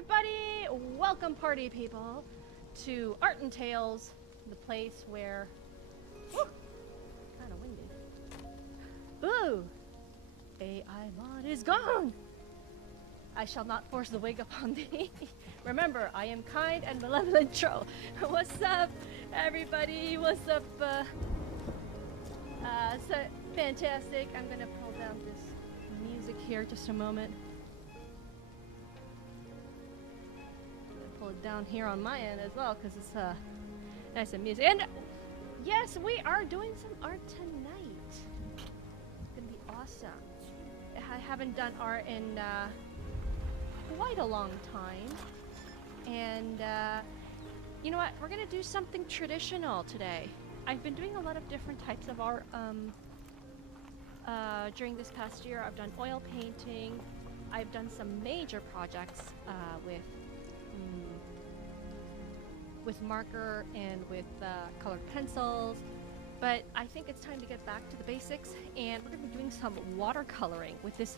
everybody! Welcome, party people, to Art and Tales, the place where... Kind of windy. Boo! AI mod is gone! I shall not force the wig upon thee. Remember, I am kind and malevolent troll. What's up, everybody? What's up, so fantastic. I'm gonna pull down this music here just a moment. Pull it down here on my end as well, because it's nice and music. And yes, we are doing some art tonight. It's gonna be awesome. I haven't done art in quite a long time, and you know what? We're gonna do something traditional today. I've been doing a lot of different types of art during this past year. I've done oil painting. I've done some major projects with marker and with colored pencils, but I think it's time to get back to the basics, and we're going to be doing some watercoloring with this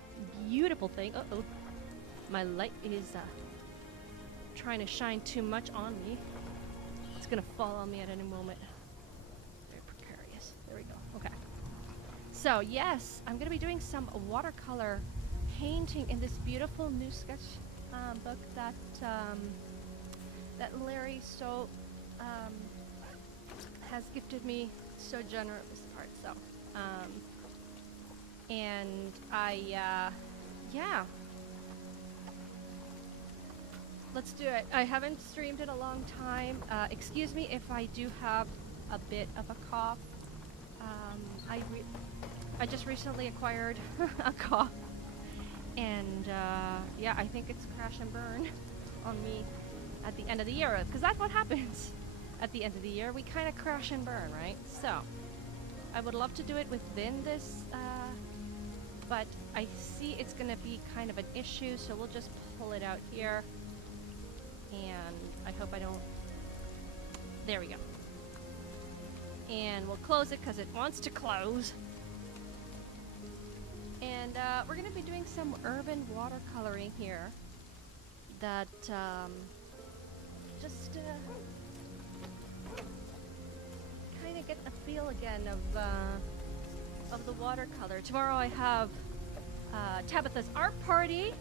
beautiful thing. Uh-oh, my light is trying to shine too much on me. It's gonna fall on me at any moment. Very precarious. There we go. Okay. So yes, I'm gonna be doing some watercolor painting in this beautiful new sketch book that that Larry has gifted me so generous part. So and yeah. Let's do it. I haven't streamed in a long time. Excuse me if I do have a bit of a cough. I just recently acquired a cough, and yeah, I think it's crash and burn on me at the end of the year, because that's what happens at the end of the year. We kind of crash and burn, right? So I would love to do it within this, but I see it's gonna be kind of an issue, so we'll just pull it out here. And I hope I don't... There we go. And we'll close it because it wants to close. And we're going to be doing some urban watercoloring here. That just kind of get a feel again of the watercolor. Tomorrow I have Tabitha's art party.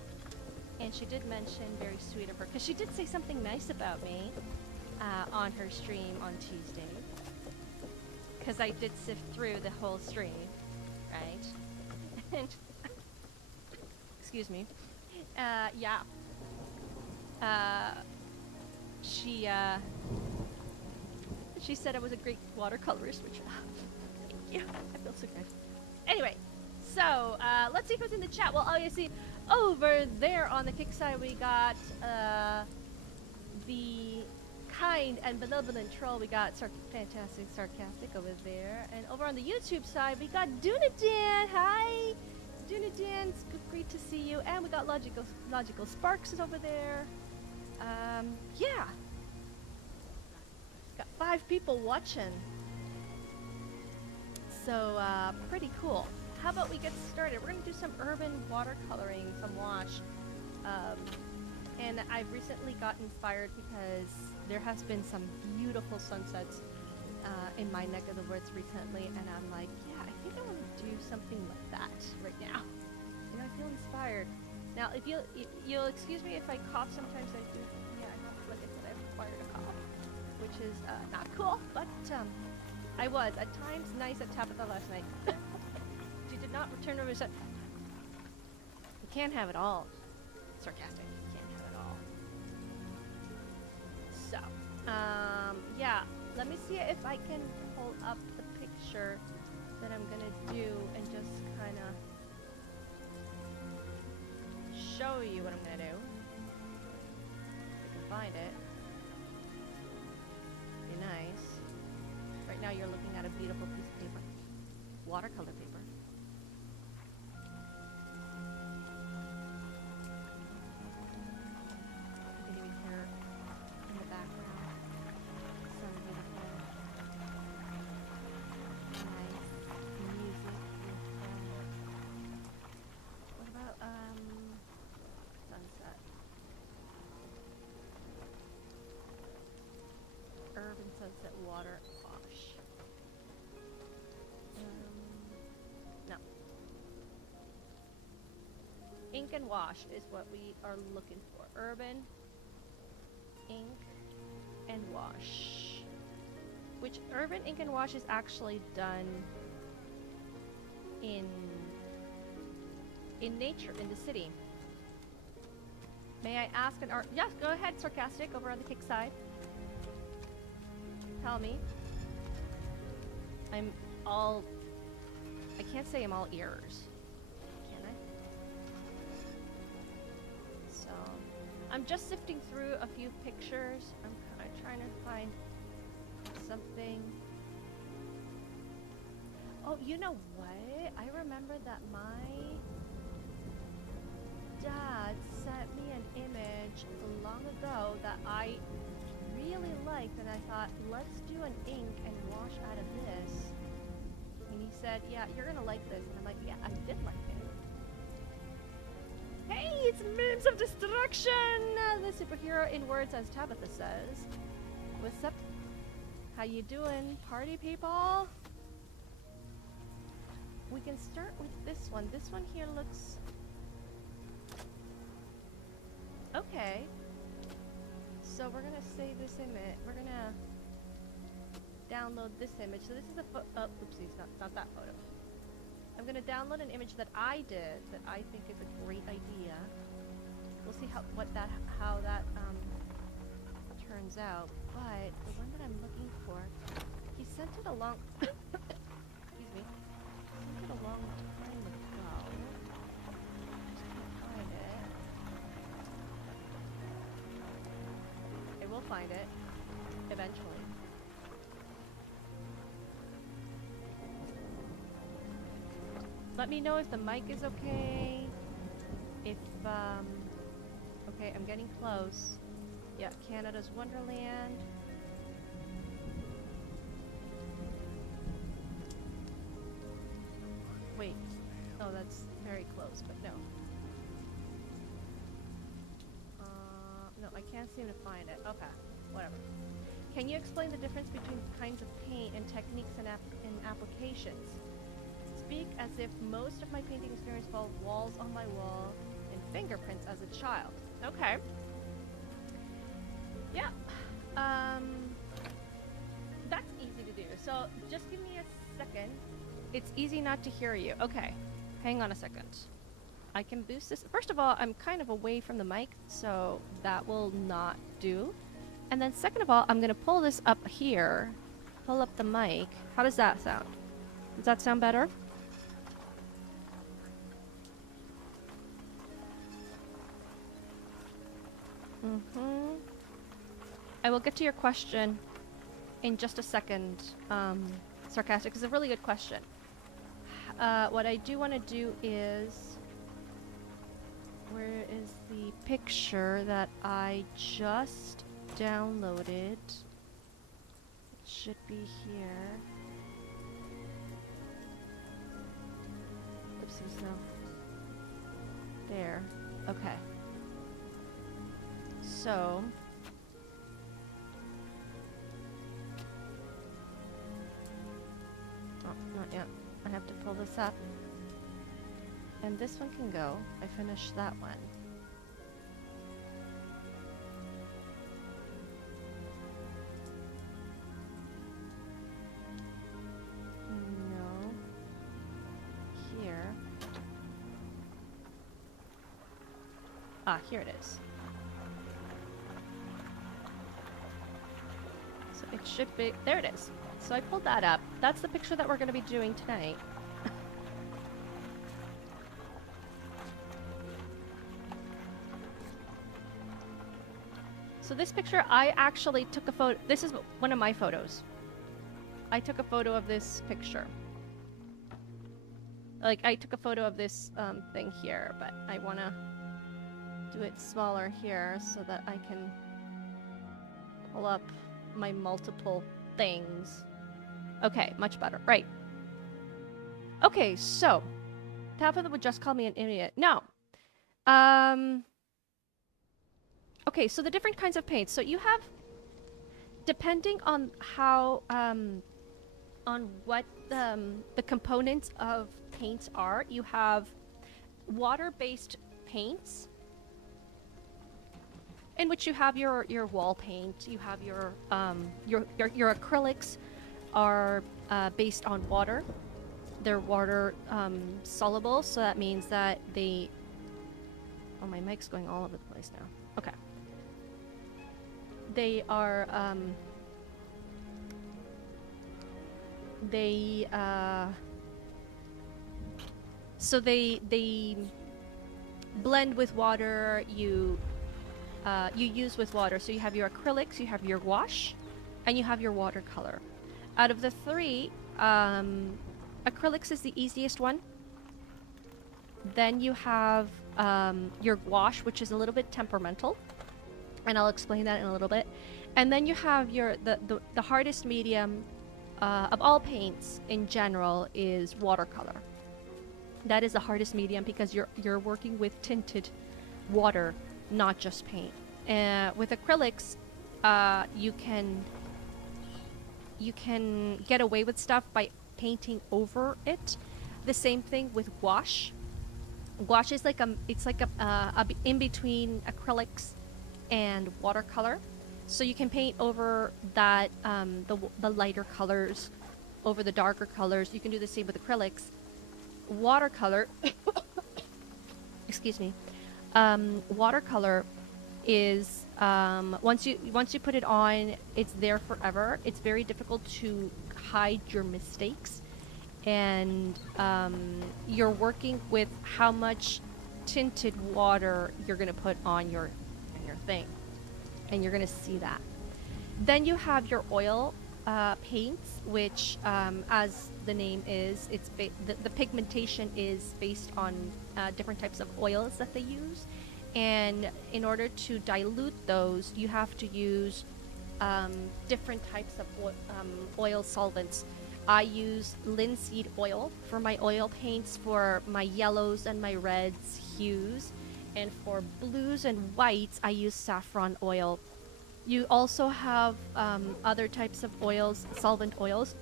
And she did mention, very sweet of her, because she did say something nice about me on her stream on Tuesday. Because I did sift through the whole stream, right? And excuse me. Yeah. She said I was a great watercolorist, which thank you. I feel so good. Anyway, so let's see who's in the chat. Well, obviously, over there on the kick side, we got the kind and benevolent troll. We got fantastic sarcastic over there, and over on the YouTube side, we got Dunadan. Hi, Dunadan. It's great to see you. And we got logical Sparks is over there. Yeah, got 5 people watching. So pretty cool. How about we get started? We're going to do some urban watercoloring, some wash. And I've recently got inspired because there has been some beautiful sunsets in my neck of the woods recently. And I'm like, yeah, I think I want to do something like that right now. You know, I feel inspired. Now, if you'll excuse me if I cough sometimes, I do. Yeah, I have like I said, I've acquired a cough, which is not cool, but I was at times nice at Tabitha last night. Not return to reset. You can't have it all. Sarcastic. You can't have it all. So, yeah. Let me see if I can pull up the picture that I'm gonna do and just kind of show you what I'm gonna do. If I can find it. Be nice. Right now you're looking at a beautiful piece of paper. Watercolor paper. Sunset water wash. No. Ink and wash is what we are looking for. Urban ink and wash. Which urban ink and wash is actually done in nature, in the city. May I ask an art? Yes, go ahead, sarcastic, over on the kick side. Tell me. I can't say I'm all ears. Can I? So, I'm just sifting through a few pictures. I'm kind of trying to find something. Oh, you know what? I remember that my dad sent me an image long ago that I really liked, and I thought, let's do an ink and wash out of this. And he said, yeah, you're gonna like this. And I'm like, yeah, I did like it. Hey, it's Memes of Destruction! The superhero in words, as Tabitha says. What's up? How you doing, party people? We can start with this one. This one here looks... okay. So we're gonna save this image. We're gonna download this image. So this is a photo. Oh, oopsie, it's not that photo. I'm gonna download an image that I did that I think is a great idea. We'll see how that turns out. But the one that I'm looking for, he sent it along. Excuse me. He sent it a long time ago. Just can't find it. I will find it eventually. Let me know if the mic is okay. If, okay, I'm getting close. Yeah, Canada's Wonderland. Wait. Oh, that's very close, but no. No, I can't seem to find it. Okay, whatever. Can you explain the difference between kinds of paint and techniques and applications? Speak as if most of my painting experience involved walls on my wall and fingerprints as a child. Okay. Yeah. That's easy to do. So just give me a second. It's easy not to hear you. Okay. Hang on a second. I can boost this. First of all, I'm kind of away from the mic, so that will not do. And then second of all, I'm gonna pull this up here. Pull up the mic. How does that sound? Does that sound better? I will get to your question in just a second. Sarcastic is a really good question. What I do want to do is... where is the picture that I just downloaded? It should be here. Oopsies, no. There. Okay. So... oh, not yet. I have to pull this up. And this one can go. I finished that one. No. Here. Ah, here it is. So it should be... there it is. So I pulled that up. That's the picture that we're going to be doing tonight. So this picture, I actually took a photo. This is one of my photos. I took a photo of this picture. Like, I took a photo of this thing here, but I want to do it smaller here so that I can pull up my multiple things. Okay, much better. Right. Okay, so Tabitha would just call me an idiot. No. Okay, so the different kinds of paints. So you have, depending on how, on what the components of paints are, you have water-based paints, in which you have your wall paint. You have your acrylics are based on water. They're water soluble, so that means that they... oh, my mic's going all over the place now. Okay. They are, so they blend with water, you use with water. So you have your acrylics, you have your wash, and you have your watercolor. Out of the three, acrylics is the easiest one. Then you have your wash, which is a little bit temperamental, and I'll explain that in a little bit. And then you have your the hardest medium of all paints in general is watercolor. That is the hardest medium because you're working with tinted water, not just paint. With acrylics, you can get away with stuff by painting over it. The same thing with gouache. Gouache is like a in between acrylics and watercolor. So you can paint over that the lighter colors over the darker colors. You can do the same with acrylics. Watercolor, excuse me. Watercolor is once you put it on, it's there forever. It's very difficult to hide your mistakes, and you're working with how much tinted water you're gonna put on your thing, and you're gonna see that. Then you have your oil paints, which as the name is, the pigmentation is based on different types of oils that they use. And in order to dilute those, you have to use different types of oil solvents. I use linseed oil for my oil paints, for my yellows and my reds, hues. And for blues and whites, I use saffron oil. You also have other types of oils, solvent oils,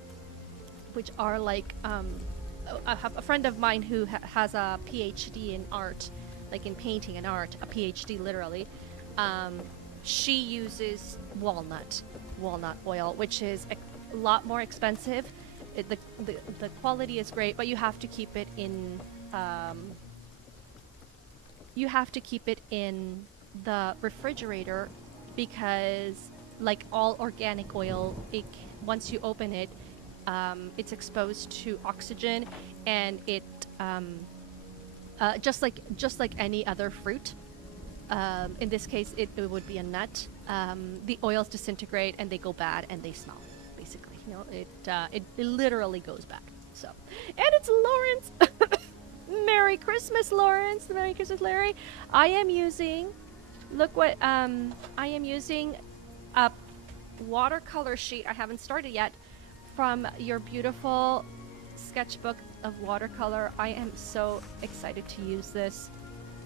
which are like, I have a friend of mine who has a PhD in art, like in painting and art, a PhD literally. She uses walnut oil, which is a lot more expensive. The quality is great, but you have to keep it in the refrigerator, because like all organic oil, once you open it, it's exposed to oxygen, and it just like any other fruit. In this case, it would be a nut. The oils disintegrate and they go bad and they smell. Basically, it literally goes bad. So, and it's Lawrence. Merry Christmas, Lawrence. Merry Christmas, Larry. I am using. Look what I am using a watercolor sheet. I haven't started yet. From your beautiful sketchbook of watercolor. I am so excited to use this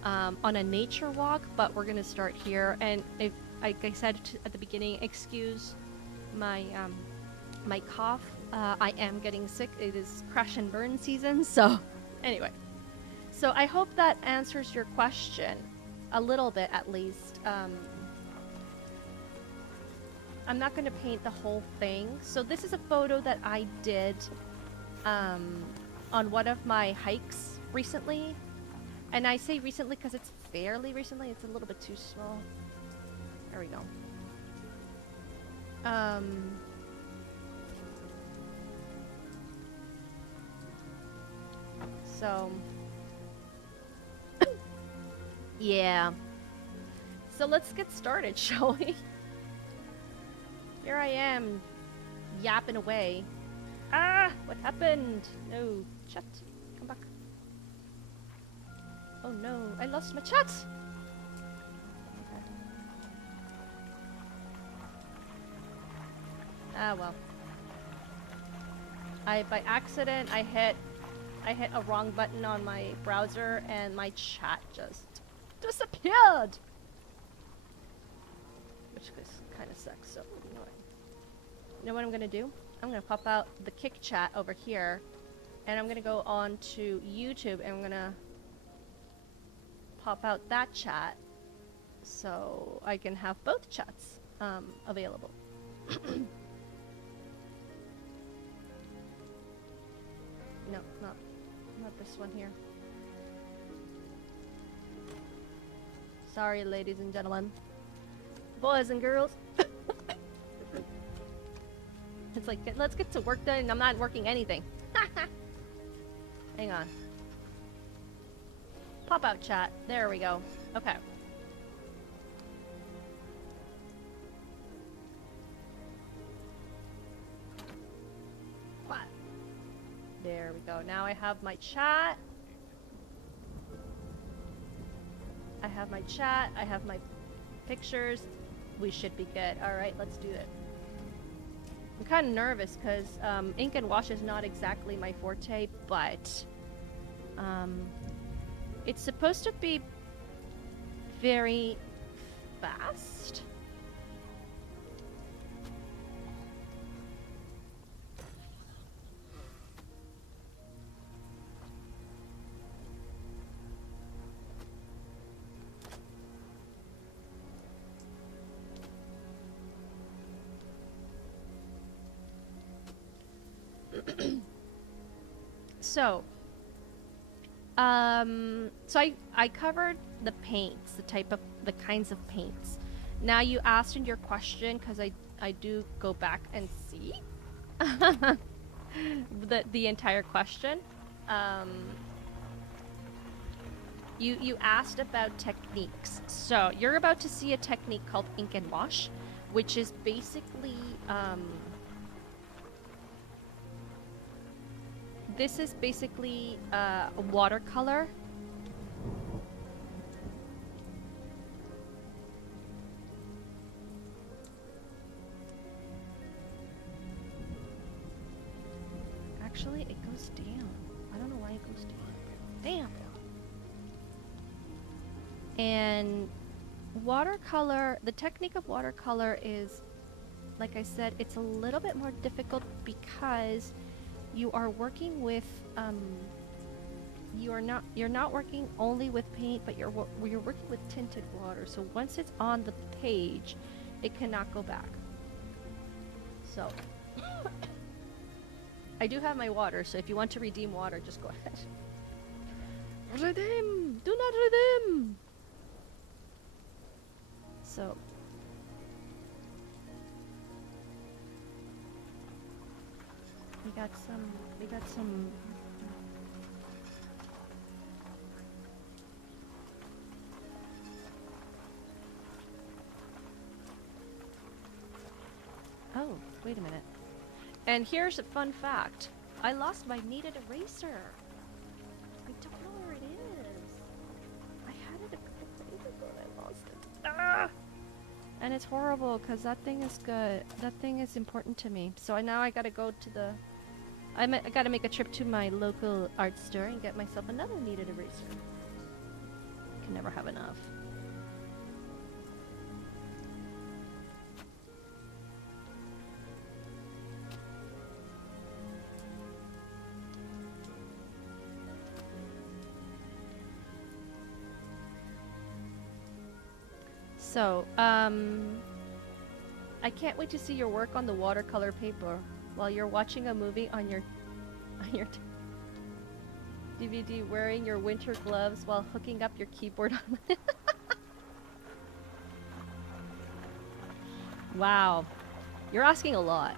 on a nature walk, but we're gonna start here. And if, like I said at the beginning, excuse my my cough. I am getting sick. It is crash and burn season. So anyway, so I hope that answers your question a little bit, at least. I'm not going to paint the whole thing. So this is a photo that I did on one of my hikes recently. And I say recently because it's fairly recently. It's a little bit too small. There we go. So yeah. So let's get started, shall we? Here I am, yapping away. Ah! What happened? No. Chat. Come back. Oh no, I lost my chat! Okay. Ah well. By accident, I hit a wrong button on my browser and my chat just disappeared! Which kind of sucks, so annoying. You know what I'm gonna do? I'm gonna pop out the Kick chat over here, and I'm gonna go on to YouTube, and I'm gonna pop out that chat so I can have both chats available. No, not this one here. Sorry, ladies and gentlemen. Boys and girls. It's like, let's get to work done, and I'm not working anything. Hang on. Pop out chat. There we go. Okay. What? There we go. Now I have my chat. I have my chat. I have my pictures. We should be good. Alright, let's do it. I'm kind of nervous because ink and wash is not exactly my forte, but it's supposed to be very fast. So, I covered the paints, the kinds of paints. Now you asked in your question, because I do go back and see the entire question. You asked about techniques. So you're about to see a technique called ink and wash, which is basically this is basically a watercolor. Actually, it goes down. I don't know why it goes down. Damn. And watercolor, the technique of watercolor is, like I said, it's a little bit more difficult because you are working with you're not working only with paint, but you're working with tinted water. So once it's on the page, it cannot go back. So I do have my water, so if you want to redeem water, just go ahead. Redeem! Do not redeem! So we got some Oh, wait a minute. And here's a fun fact. I lost my kneaded eraser. I don't know where it is. I had it a couple days ago and I lost it. Ah! And it's horrible because that thing is good. That thing is important to me. So now I gotta go to the... I gotta make a trip to my local art store and get myself another kneaded eraser. Can never have enough. So, I can't wait to see your work on the watercolor paper while you're watching a movie on your DVD wearing your winter gloves while hooking up your keyboard on it. Wow. You're asking a lot.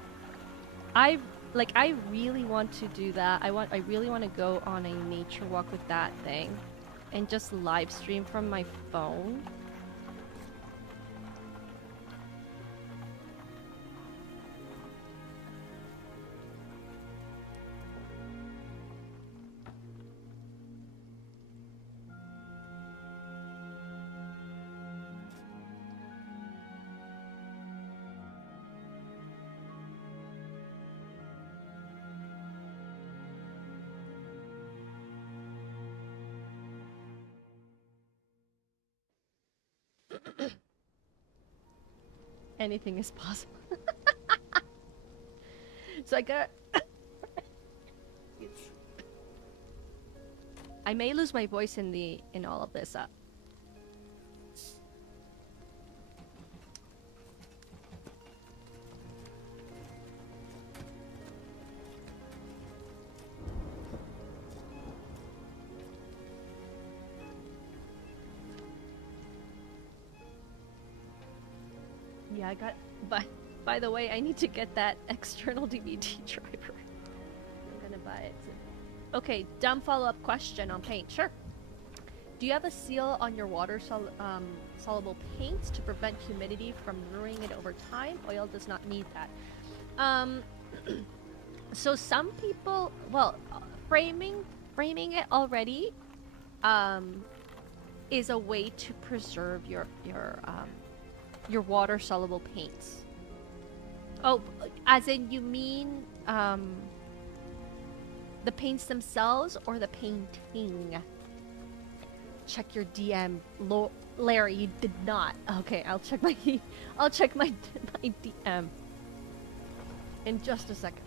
I really want to do that. I really want to go on a nature walk with that thing and just live stream from my phone. Anything is possible. So I got... I may lose my voice in all of this. Yeah, I got... By the way, I need to get that external DVD driver. I'm gonna buy it soon. Okay, dumb follow-up question on paint. Sure. Do you have a seal on your water soluble paints to prevent humidity from ruining it over time? Oil does not need that. So some people... Well, framing it already is a way to preserve your water soluble paints. Oh, as in you mean the paints themselves or the painting? Check your DM. Larry, you did not. Okay, I'll check my I'll check my DM in just a second.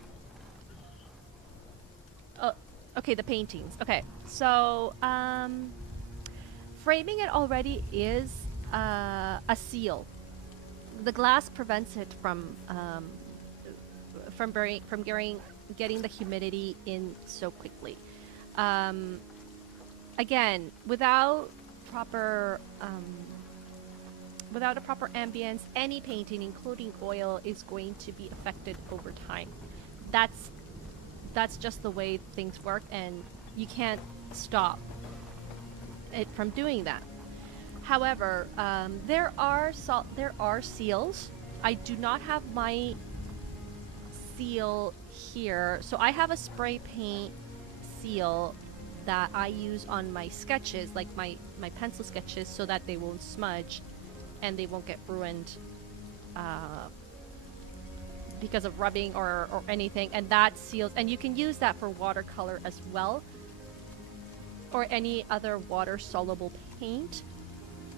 Oh, okay, the paintings. Okay, so framing it already is a seal. The glass prevents it from getting the humidity in so quickly. Again, without a proper ambience, any painting, including oil, is going to be affected over time. That's just the way things work, and you can't stop it from doing that. However, there are seals. I do not have my seal here, so I have a spray paint seal that I use on my sketches, like my pencil sketches, so that they won't smudge and they won't get ruined because of rubbing or anything. And that seals, and you can use that for watercolor as well, or any other water soluble paint.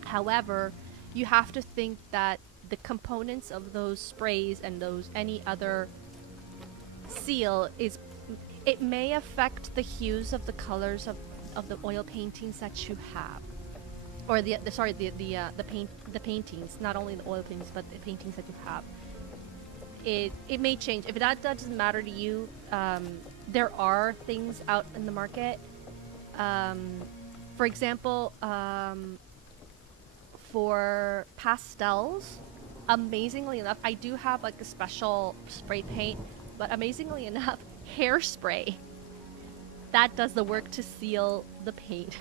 However, you have to think that the components of those sprays and any other seal it may affect the hues of the colors of the oil paintings that you have, or the paintings, not only the oil paintings but the paintings that you have. It may change. If that doesn't matter to you, there are things out in the market. For example, for pastels, amazingly enough, I do have like a special spray paint, but amazingly enough, hairspray that does the work to seal the paint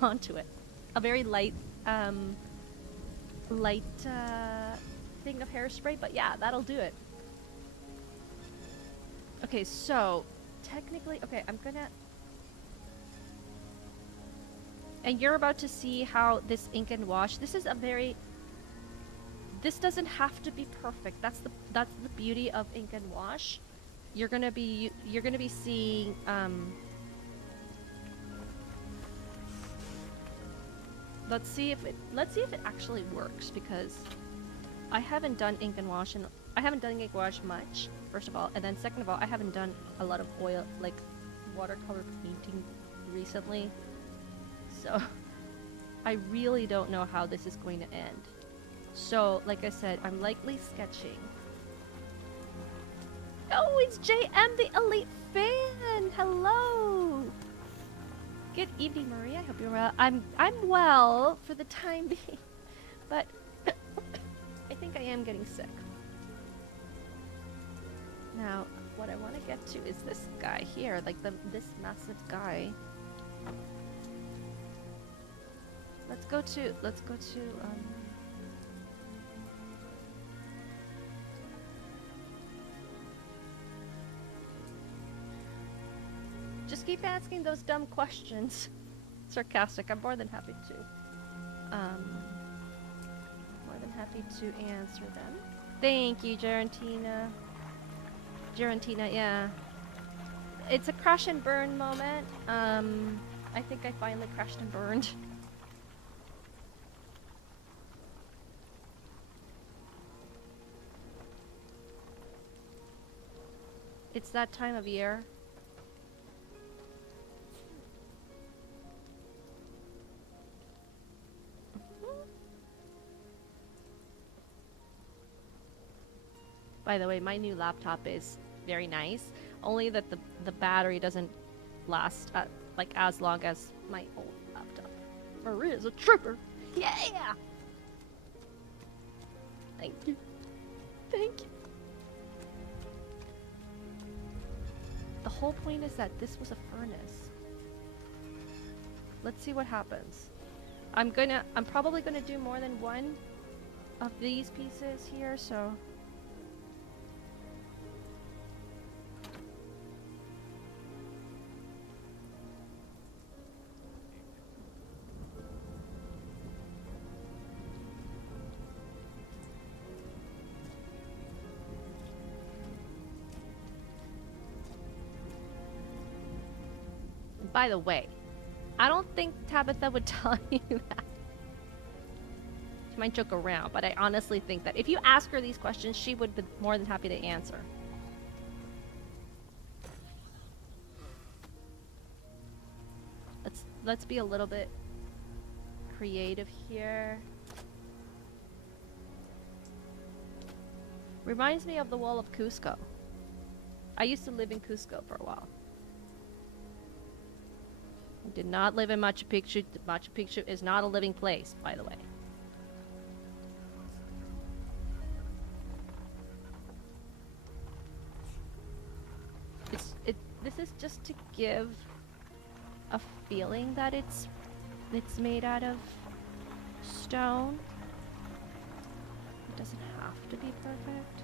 onto it. A very light thing of hairspray, but yeah, that'll do it. Okay, so technically, okay, I'm gonna, and you're about to see how this ink and wash, this doesn't have to be perfect. That's the beauty of ink and wash. You're gonna be seeing let's see if it actually works, because I haven't done ink and wash much, first of all, and then second of all, I haven't done a lot of oil, like watercolor painting recently, so I really don't know how this is going to end. So like I said, I'm likely sketching. Oh, it's JM the Elite Fan! Hello! Good evening, Maria. I hope you're well. I'm well for the time being, but I think I am getting sick. Now, what I want to get to is this guy here, like this massive guy. Let's go to just keep asking those dumb questions. Sarcastic. I'm more than happy to. More than happy to answer them. Thank you, Gerantina. Gerantina, yeah. It's a crash and burn moment. I think I finally crashed and burned. It's that time of year. By the way, my new laptop is very nice, only that the battery doesn't last like as long as my old laptop. Maria's a trooper. Yeah. Thank you. Thank you. The whole point is that this was a furnace. Let's see what happens. I'm probably gonna do more than one of these pieces here, so. By the way, I don't think Tabitha would tell you that. She might joke around, but I honestly think that if you ask her these questions, she would be more than happy to answer. Let's be a little bit creative here. Reminds me of the wall of Cusco. I used to live in Cusco for a while. I did not live in Machu Picchu. Machu Picchu is not a living place, by the way. This is just to give a feeling that it's made out of stone. It doesn't have to be perfect.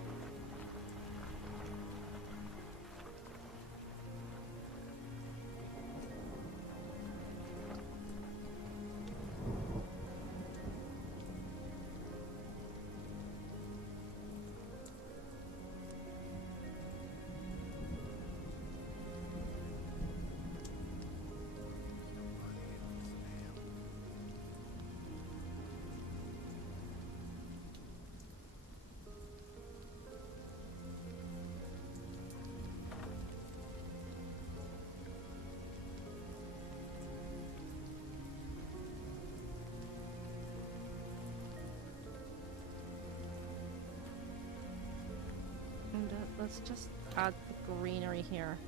And let's just add the greenery here.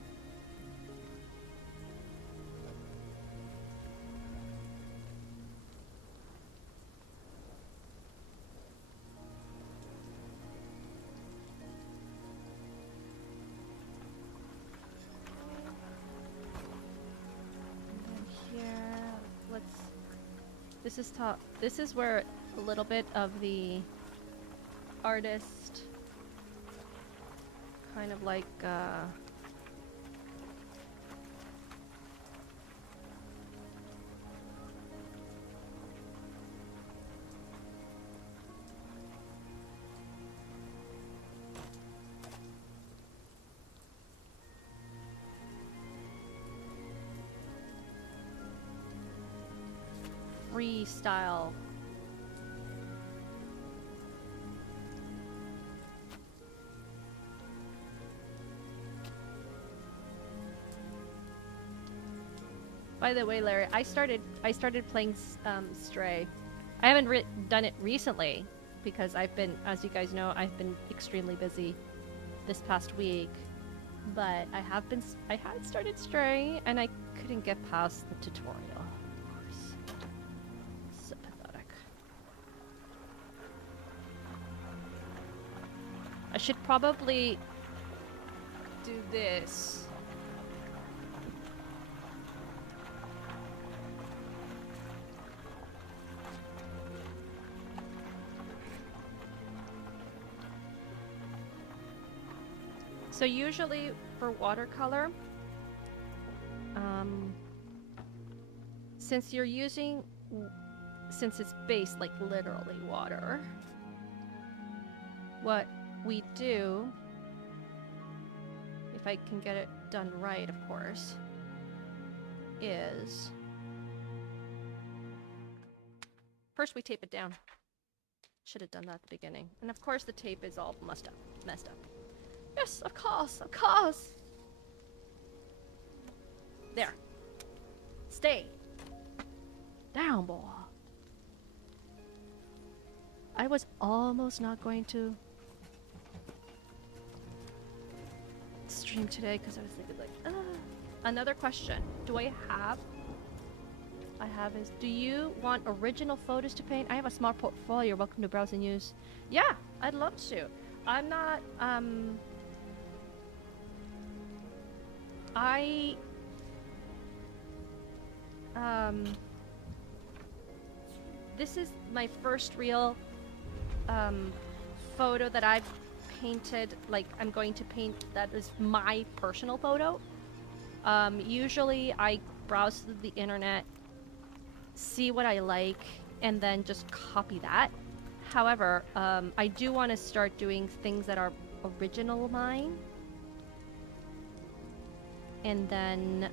And then here, this is where a little bit of the artist kind of like freestyle. By the way, Larry, I started playing Stray. I haven't done it recently because I've been, as you guys know, I've been extremely busy this past week. But I had started Stray and I couldn't get past the tutorial. Of course, so pathetic. I should probably do this. So usually for watercolor, since it's based like literally water, what we do, if I can get it done right, of course, is first we tape it down. Should have done that at the beginning. And of course the tape is all messed up. Yes, of course. There. Stay. Down, boy. I was almost not going to stream today because I was thinking like, Another question. Do you want original photos to paint? I have a small portfolio. Welcome to Browse and Use. Yeah, I'd love to. I'm not, this is my first real, photo that I've painted, like, I'm going to paint that is my personal photo. Usually I browse through the internet, see what I like, and then just copy that. However, I do want to start doing things that are original mine. And then,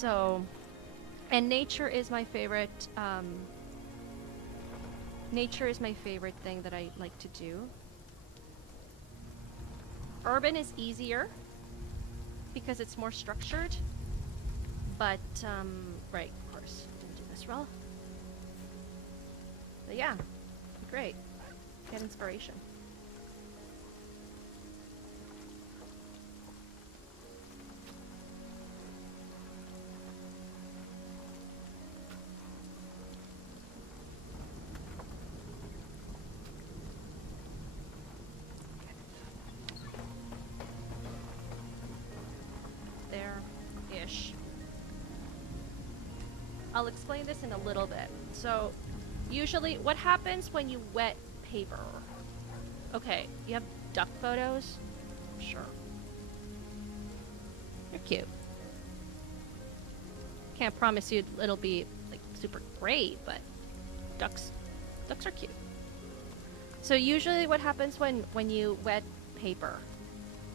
So, and nature is my favorite. Nature is my favorite thing that I like to do. Urban is easier because it's more structured. But, right, of course, didn't do this well. But yeah, great. Get inspiration. There-ish. I'll explain this in a little bit. So, usually, what happens when you wet paper? Okay, you have duck photos? Sure. They're cute. Can't promise you it'll be, like, super great, but ducks are cute. So usually what happens when you wet paper,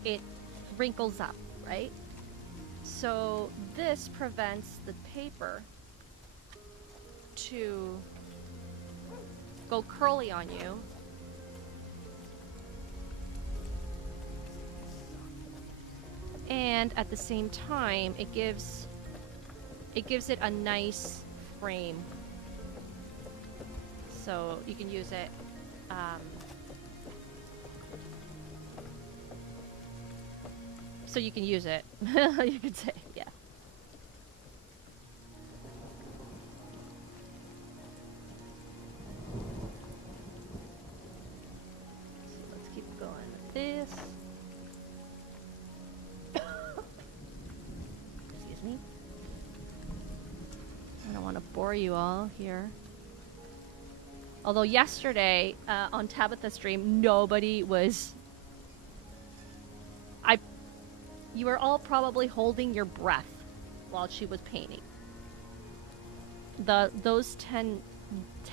it wrinkles up, right? So this prevents the paper to go curly on you. And at the same time, it gives it a nice frame. So you can use it so you can use it. You could say, yeah. So let's keep going with this. Excuse me. I don't want to bore you all here. Although yesterday, on Tabitha's stream, nobody was... You were all probably holding your breath while she was painting. Those 10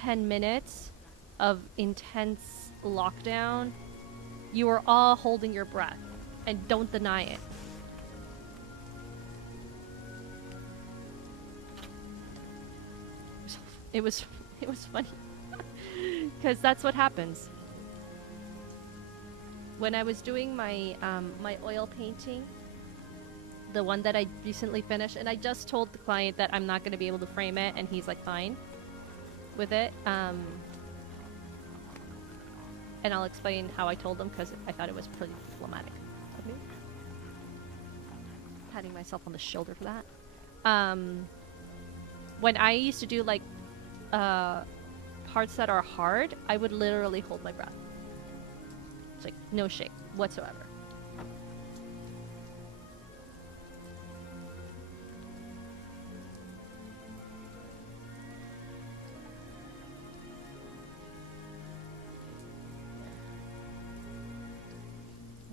minutes of intense lockdown, you were all holding your breath. And don't deny it. It was funny. Because that's what happens. When I was doing my my oil painting, the one that I recently finished, and I just told the client that I'm not going to be able to frame it, and he's like fine with it. And I'll explain how I told him because I thought it was pretty phlegmatic of me. Patting myself on the shoulder for that. When I used to do like parts that are hard, I would literally hold my breath. It's like no shake whatsoever.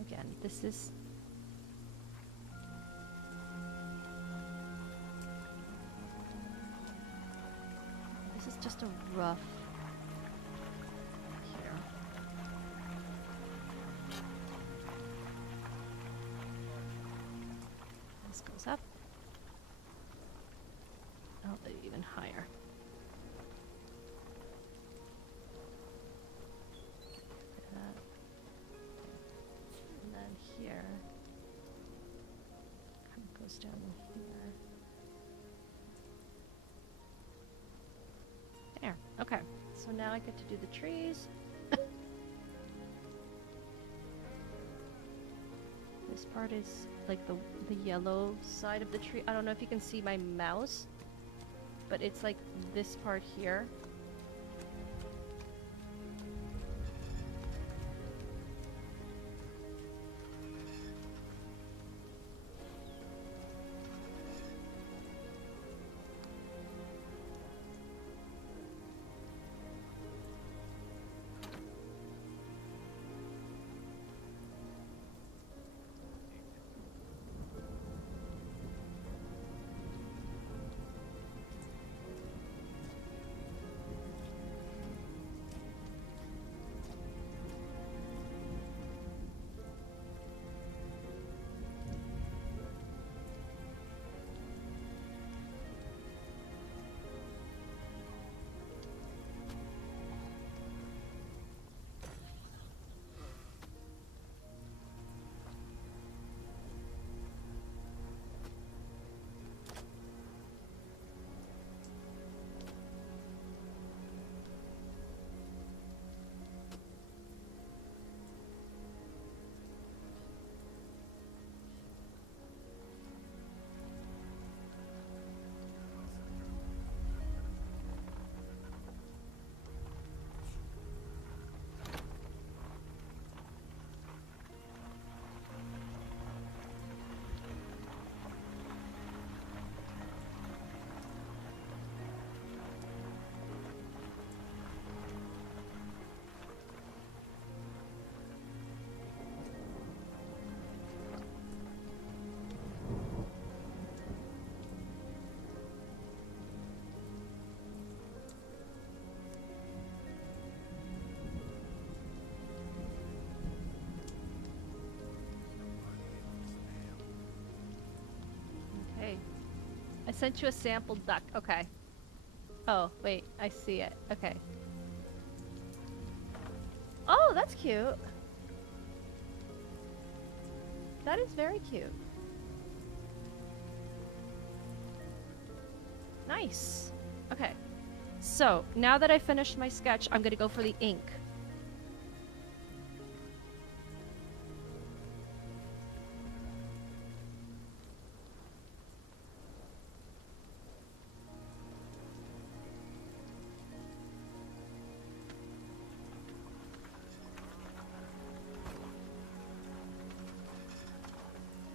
Again, this is just a rough here. This goes up. Oh, even higher. That. And then here. Kind of goes down here. There. Okay. So now I get to do the trees. This part is like the yellow side of the tree. I don't know if you can see my mouse, but it's like this part here. sent you a sample duck. Okay. Oh, wait. I see it. Okay. Oh, that's cute. That is very cute. Nice. Okay. So, now that I finished my sketch, I'm gonna go for the ink.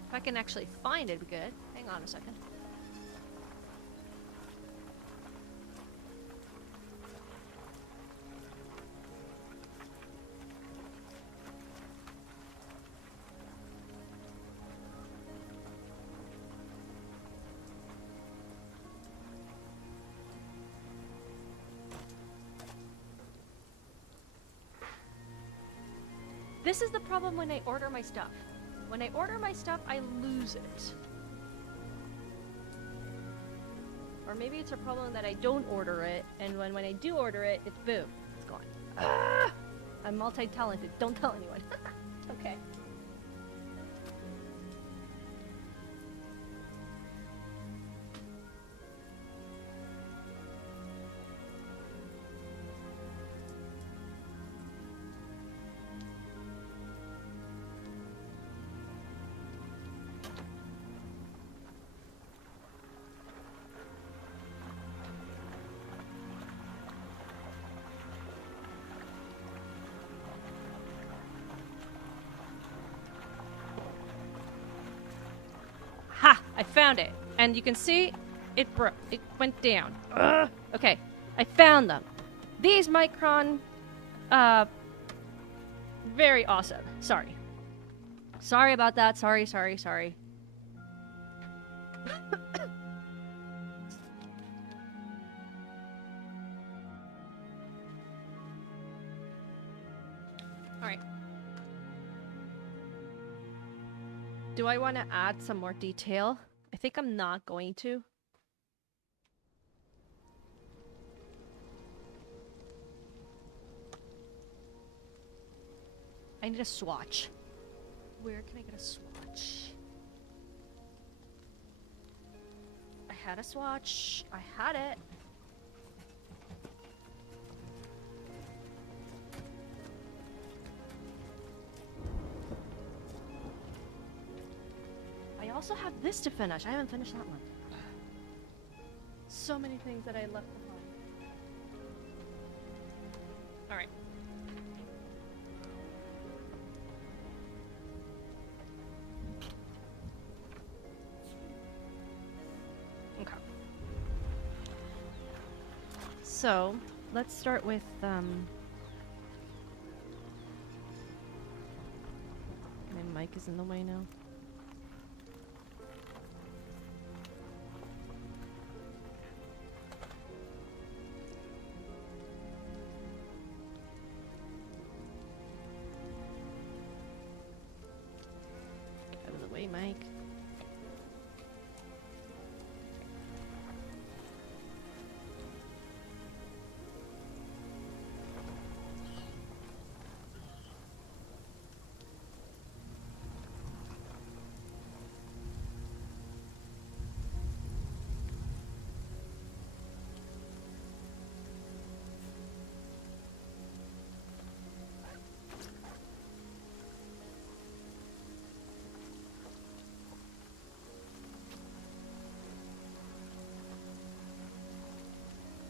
If I can actually find it, good. Hang on a second. This is the problem when I order my stuff. When I order my stuff, I lose it. Or maybe it's a problem that I don't order it, and when I do order it, it's boom. It's gone. Ah! I'm multi-talented. Don't tell anyone. Okay. Ha! I found it. And you can see it broke. It went down. Ugh. Okay. I found them. These Micron, very awesome. Sorry. Sorry about that. Sorry. Alright. Do I want to add some more detail? I think I'm not going to. I need a swatch. Where can I get a swatch? I had a swatch. I had it. I also have this to finish. I haven't finished that one. So many things that I left behind. Alright. Okay. So, let's start with, my mic is in the way now. Out of the way, Mike.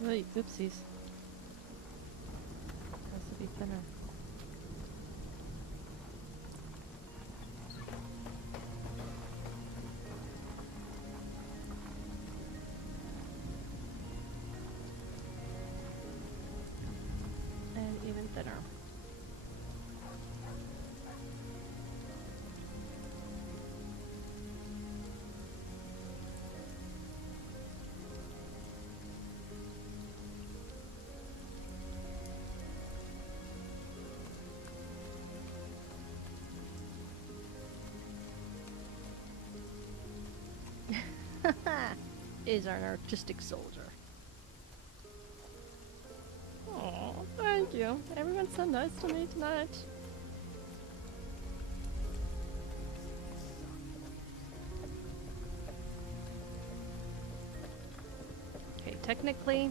Wait, oopsies. Has to be thinner. And even thinner. is an artistic soldier. Oh, thank you. Everyone's so nice to me tonight. Okay, technically...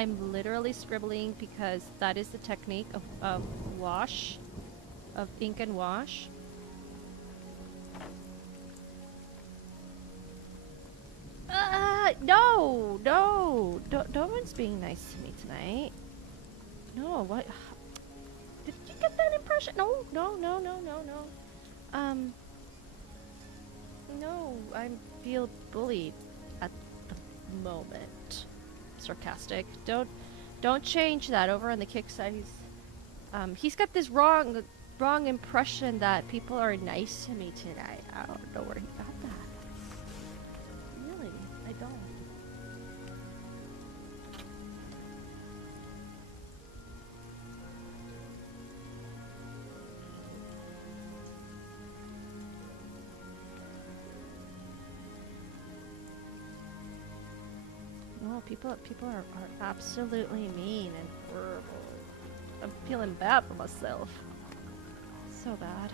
I'm literally scribbling because that is the technique of wash, of ink and wash. No, no, no one's being nice to me tonight. No, what? Did you get that impression? No, no, no, no, no, no. No, I feel bullied at the moment. Sarcastic. Don't change that. Over on the kick side, he's got this wrong impression that people are nice to me tonight. I don't know where he got that. Really, I don't. No, people are absolutely mean and horrible. I'm feeling bad for myself. So bad.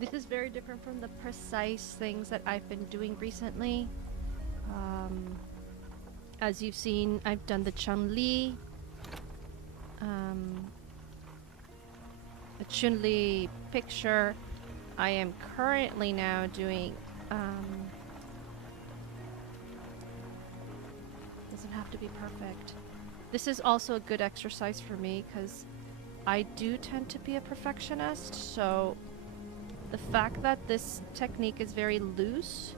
This is very different from the precise things that I've been doing recently. As you've seen, I've done the Chun-Li. The Chun-Li picture. I am currently now doing... doesn't have to be perfect. This is also a good exercise for me because I do tend to be a perfectionist, so the fact that this technique is very loose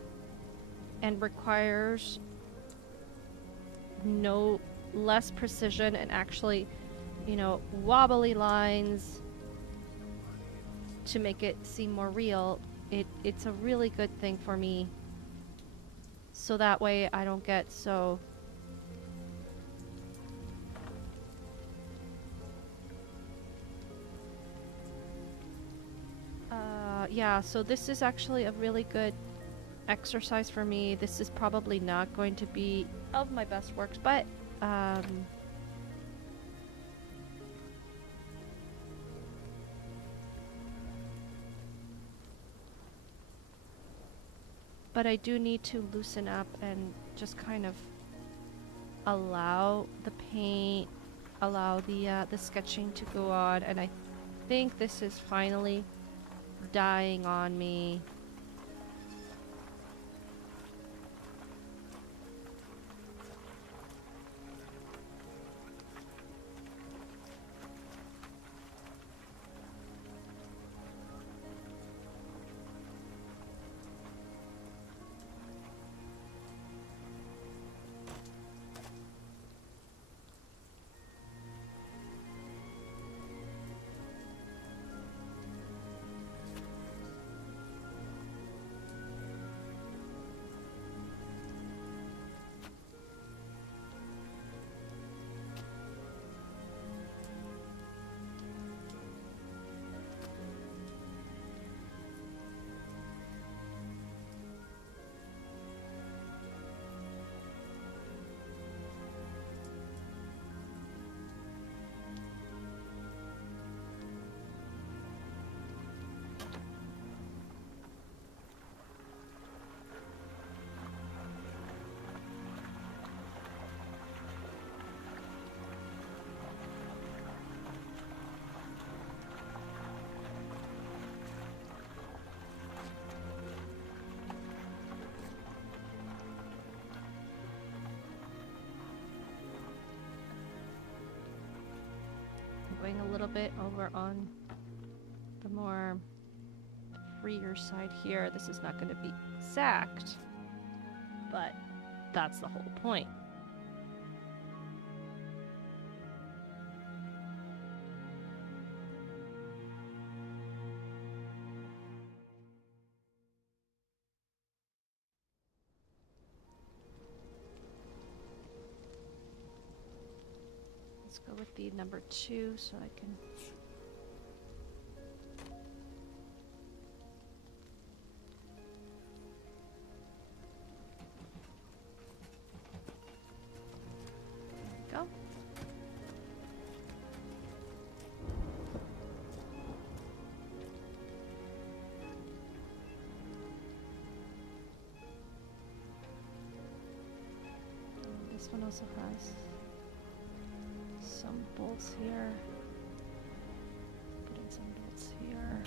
and requires no less precision and actually, you know, wobbly lines to make it seem more real it's a really good thing for me. So that way I don't get so... yeah, so this is actually a really good exercise for me. This is probably not going to be of my best works, but I do need to loosen up and just kind of allow the paint, allow the sketching to go on, and I think this is finally dying on me. Going a little bit over on the more freer side here. This is not going to be exact, but that's the whole point. Let's go with the number 2 so I can... Go. This one also has some bolts here. Put in some bolts here.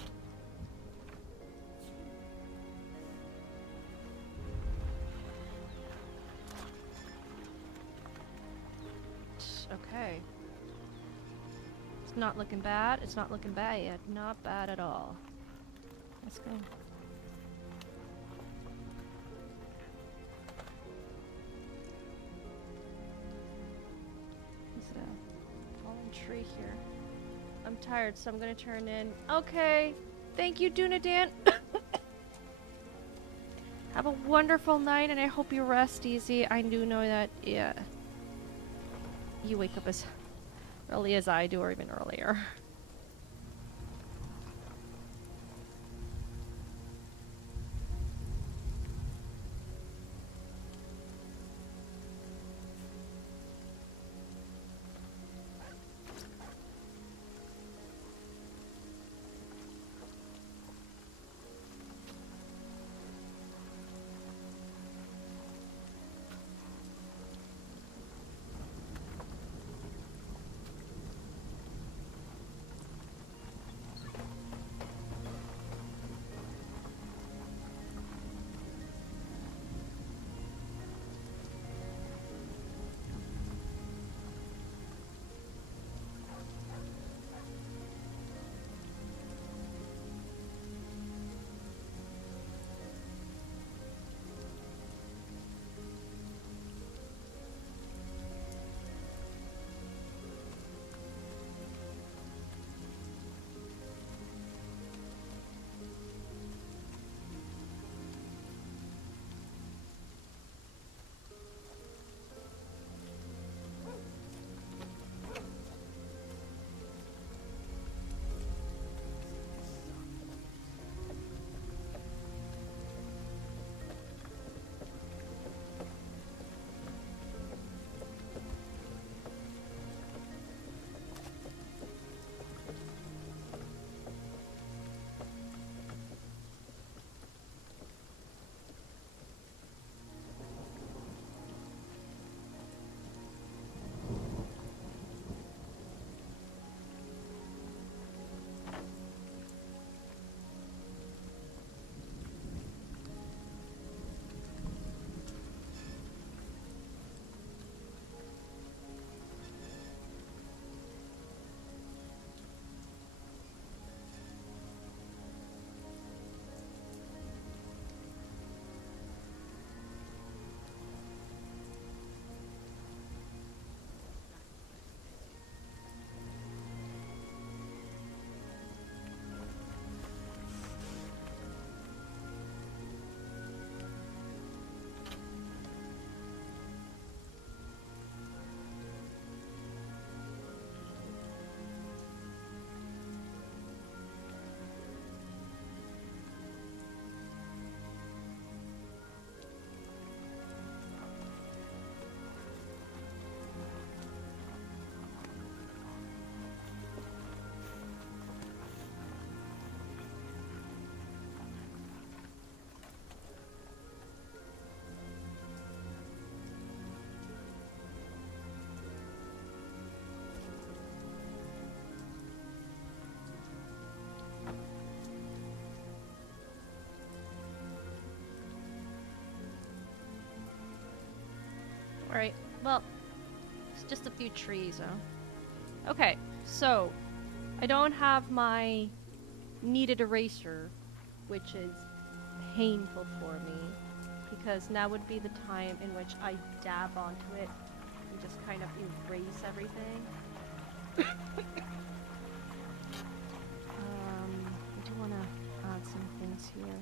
Okay. It's not looking bad. It's not looking bad yet. Not bad at all. Let's go. Tree here. I'm tired, so I'm gonna turn in. Okay. Thank you, Dunadan. Have a wonderful night, and I hope you rest easy. I do know that, yeah, you wake up as early as I do, or even earlier. Alright, well, it's just a few trees, huh? Okay, so I don't have my kneaded eraser, which is painful for me, because now would be the time in which I dab onto it and just kind of erase everything. I do want to add some things here.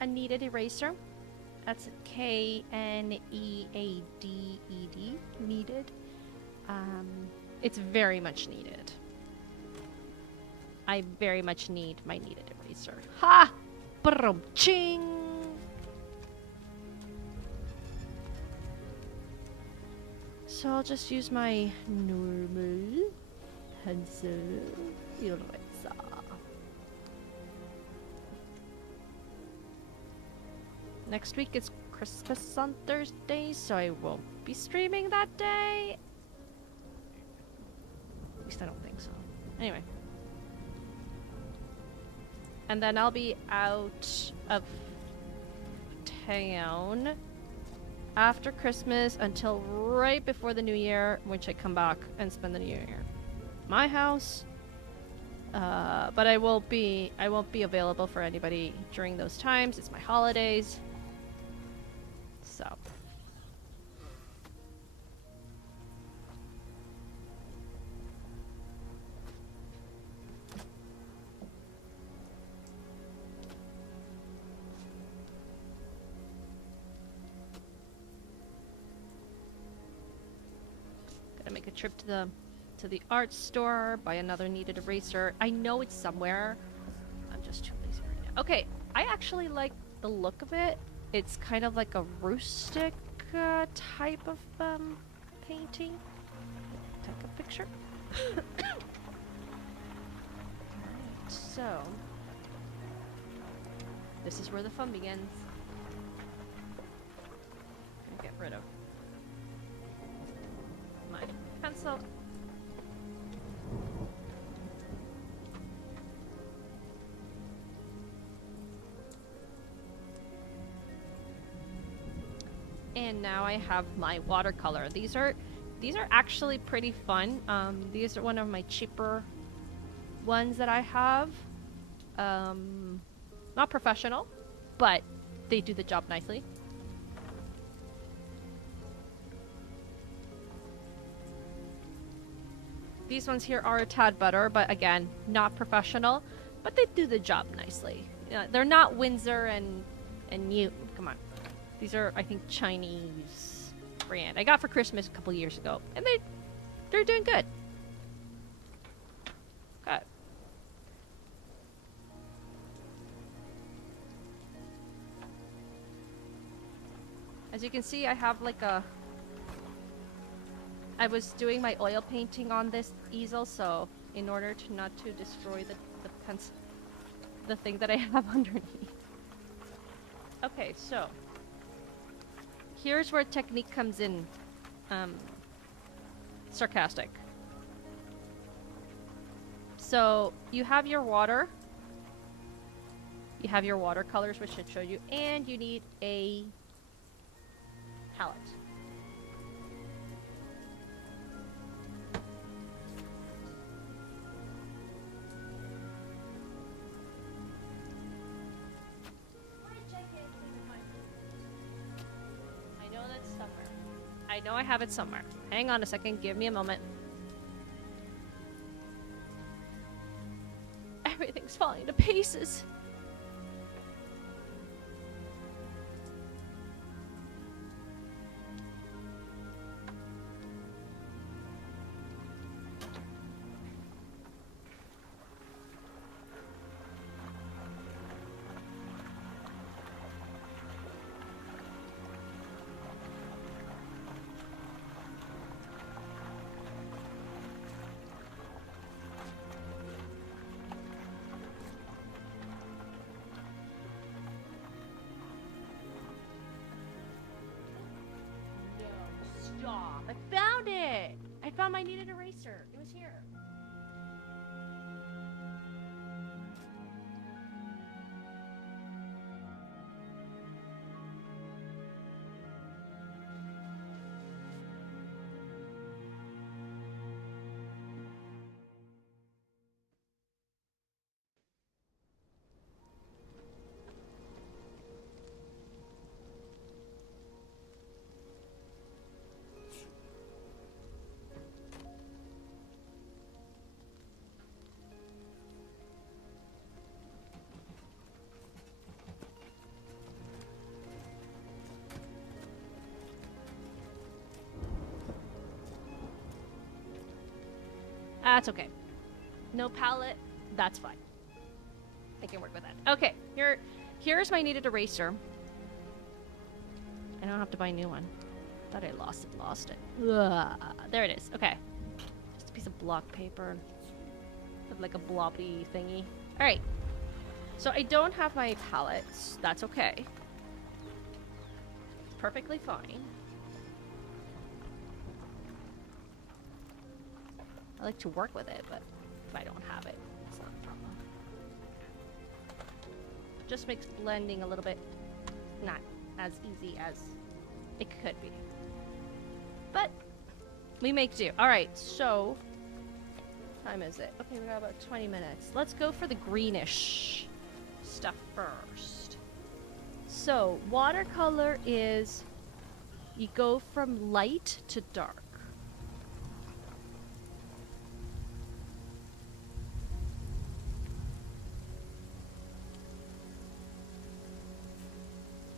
A kneaded eraser. That's Kneadeed. Needed. It's very much needed. I very much need my kneaded eraser. Ha! Brum ching! So I'll just use my normal pencil eraser. Next week is Christmas on Thursday, so I won't be streaming that day. At least I don't think so. Anyway. And then I'll be out of town after Christmas until right before the New Year, which I come back and spend the New Year at my house. But I won't be available for anybody during those times. It's my holidays. So. Gotta make a trip to the art store, buy another kneaded eraser. I know it's somewhere. I'm just too lazy right now. Okay, I actually like the look of it. It's kind of like a rustic type of painting. Take a picture. Alright, so this is where the fun begins. I'm gonna get rid of my pencil. And now I have my watercolor. These are actually pretty fun. These are one of my cheaper ones that I have. Not professional, but they do the job nicely. These ones here are a tad better, but again, not professional, but they do the job nicely. They're not Windsor and Newton. Come on. These are, I think, Chinese brand. I got for Christmas a couple years ago, and they're doing good. Good. As you can see, I have like I was doing my oil painting on this easel, so in order to not to destroy the thing that I have underneath. Okay, so here's where technique comes in. Sarcastic. So you have your water. You have your watercolors, which should show you, and you need a palette. I know I have it somewhere. Hang on a second, give me a moment. Everything's falling to pieces. stop. I found it. I found my needed eraser. It was here. That's okay. No palette, that's fine. I can work with that. Okay, here's my needed eraser. I don't have to buy a new one. Thought I lost it. Ugh, there it is. Okay. Just a piece of block paper. Have like a blobby thingy. Alright. So I don't have my palettes. That's okay. It's perfectly fine. I like to work with it, but if I don't have it, it's not a problem. Just makes blending a little bit not as easy as it could be. But we make do. Alright, so what time is it? Okay, we got about 20 minutes. Let's go for the greenish stuff first. So watercolor is you go from light to dark.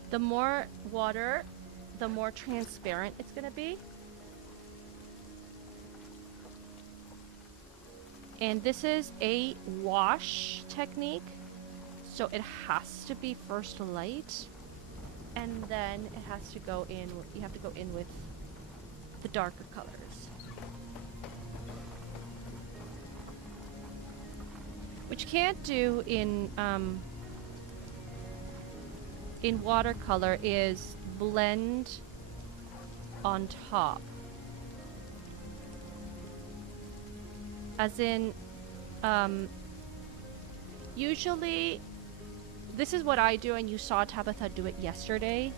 The more water, the more transparent it's going to be. And this is a wash technique, so it has to be first light, and then it has to go in, you have to go in with the darker colors. Which you can't do in watercolor is blend on top. As in, usually, this is what I do, and you saw Tabitha do it yesterday.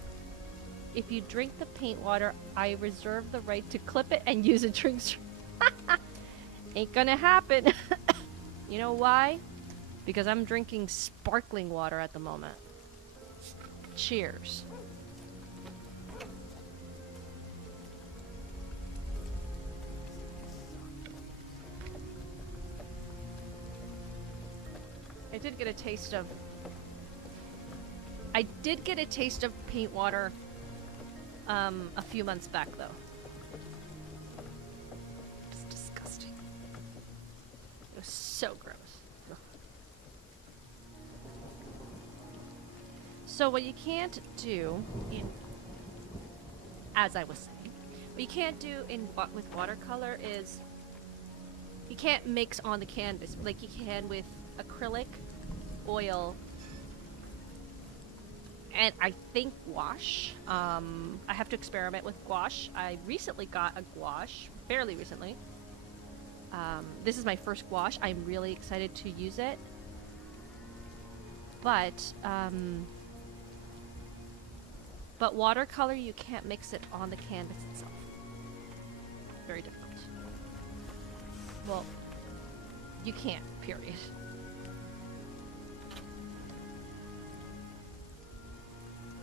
If you drink the paint water, I reserve the right to clip it and use a drink straw. Ain't gonna happen. You know why? Because I'm drinking sparkling water at the moment. Cheers. I did get a taste of paint water a few months back though. It's disgusting. It was so gross. So what you can't do as I was saying, what you can't do with watercolor is you can't mix on the canvas like you can with acrylic, oil, and I think gouache. I have to experiment with gouache. I recently got a gouache, fairly recently. This is my first gouache. I'm really excited to use it. But watercolor, you can't mix it on the canvas itself. Very difficult. Well, you can't, period.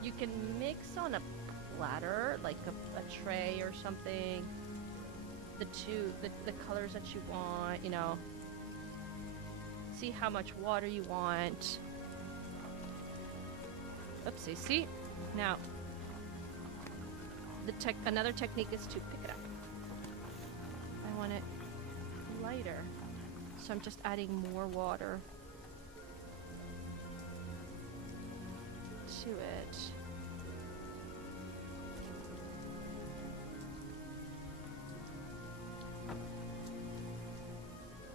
You can mix on a platter, like a tray or something. The colors that you want, you know. See how much water you want. Oopsie, see? Now, another technique is to pick it up. I want it lighter, so I'm just adding more water to it.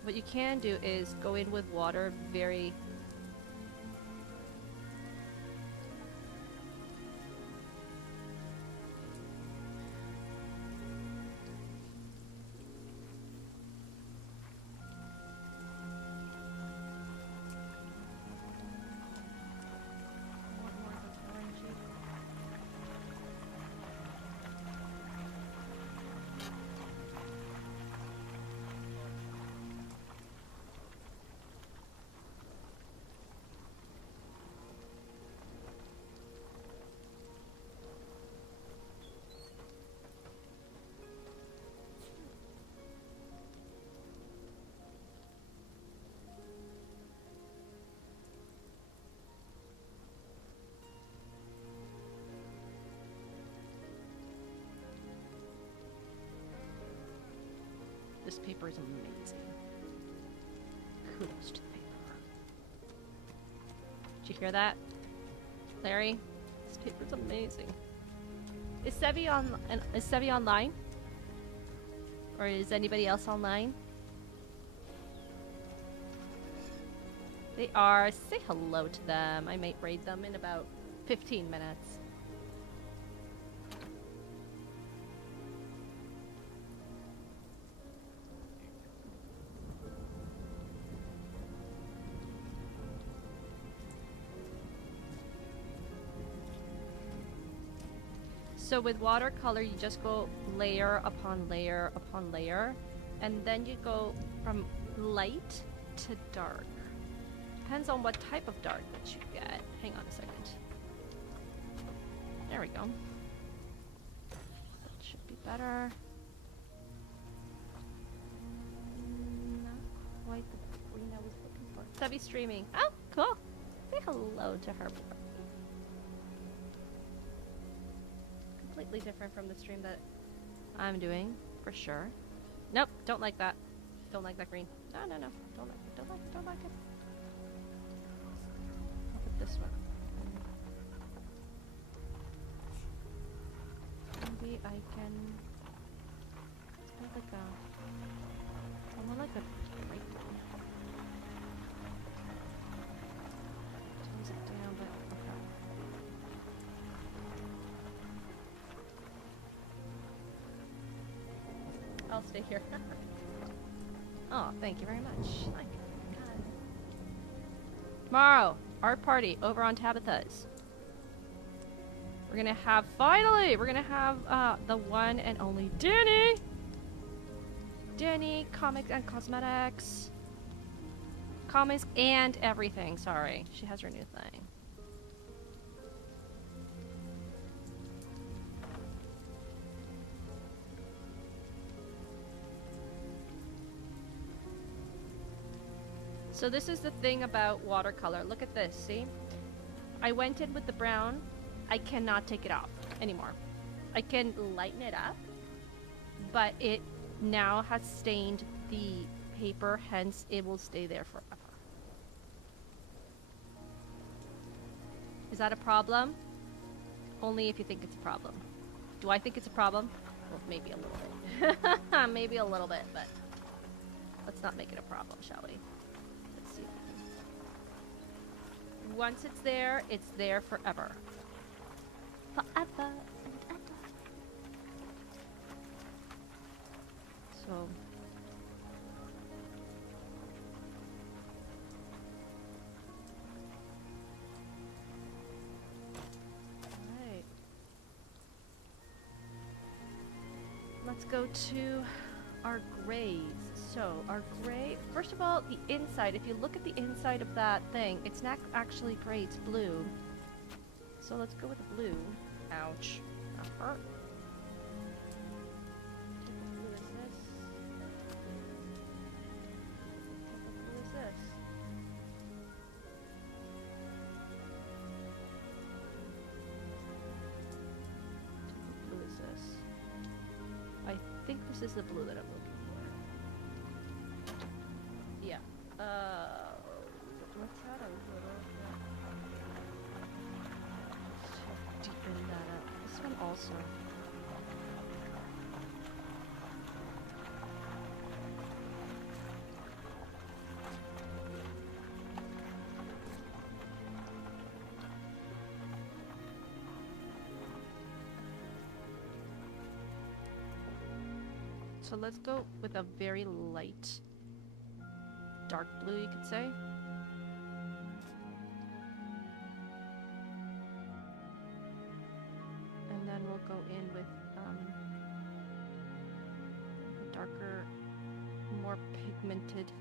What you can do is go in with water very this paper is amazing. Kudos to the paper. Did you hear that, Larry? This paper's amazing. Is Sevi online? Or is anybody else online? They are. Say hello to them. I might raid them in about 15 minutes. So with watercolor, you just go layer upon layer upon layer, and then you go from light to dark. Depends on what type of dark that you get. Hang on a second. There we go. That should be better. Not quite the green I was looking for. Sevi streaming. Oh, cool. Say hello to her. Completely different from the stream that I'm doing, for sure. Nope, don't like that. Don't like that green. No, no, no. Don't like it. Don't like it. Don't like it. I'll put this one. Maybe I can. It's kind of like a. I want like a bright one. Tones it down, but okay. I'll stay here. Oh, thank you very much. Like, God. Tomorrow, art party over on Tabitha's. We're gonna have, finally, we're gonna have the one and only Danny. Danny, comics and cosmetics. Comics and everything, sorry. She has her new thing. So this is the thing about watercolor. Look at this, see? I went in with the brown. I cannot take it off anymore. I can lighten it up, but it now has stained the paper, hence it will stay there forever. Is that a problem? Only if you think it's a problem. Do I think it's a problem? Well, maybe a little bit. Maybe a little bit, but let's not make it a problem, shall we? Once it's there forever. Forever and ever. So. Alright. Let's go to our grays. So, our gray, first of all, the inside, if you look at the inside of that thing, it's not actually gray, it's blue. So let's go with the blue. Ouch. That hurt. What blue is this? What blue is this? What blue is this? I think this is the blue that I'm looking for. Yeah. Let's add a little bit. Let's deepen that up. This one also. So let's go with a very light dark blue, you could say. And then we'll go in with a darker, more pigmented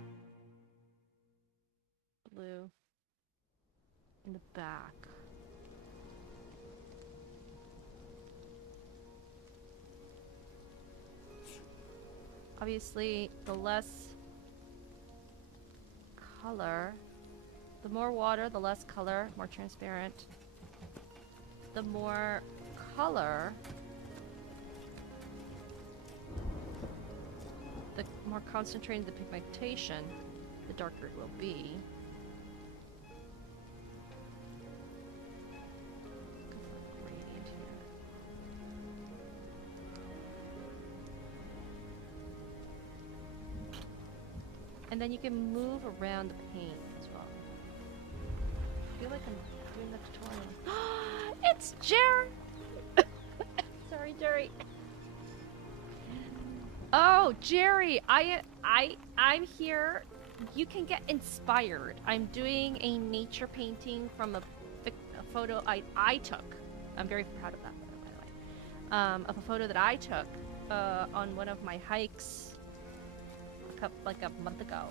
blue in the back. Obviously, the less color, the more water, the less color, more transparent. The more color, the more concentrated the pigmentation, the darker it will be. Go for gradient here. And then you can move around the paint as well. I feel like I'm doing the tutorial. It's Jerry! Sorry, Jerry. Oh, Jerry, I'm here. You can get inspired. I'm doing a nature painting from a photo I took. I'm very proud of that photo, by the way. Of a photo that I took on one of my hikes like a month ago.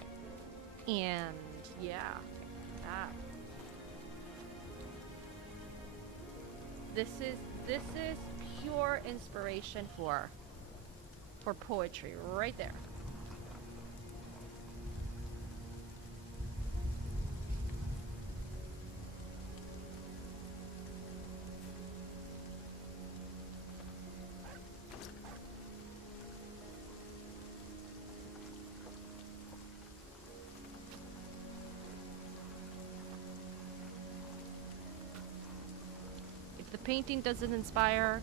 And yeah, that. This is pure inspiration for poetry right there. If the painting doesn't inspire,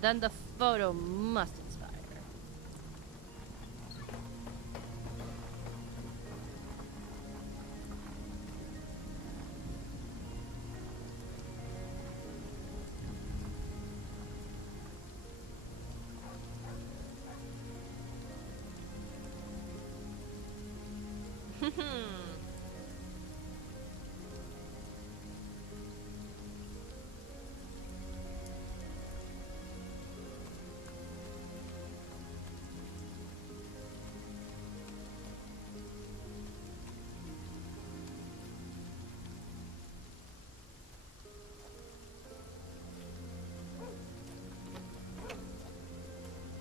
then the photo must inspire.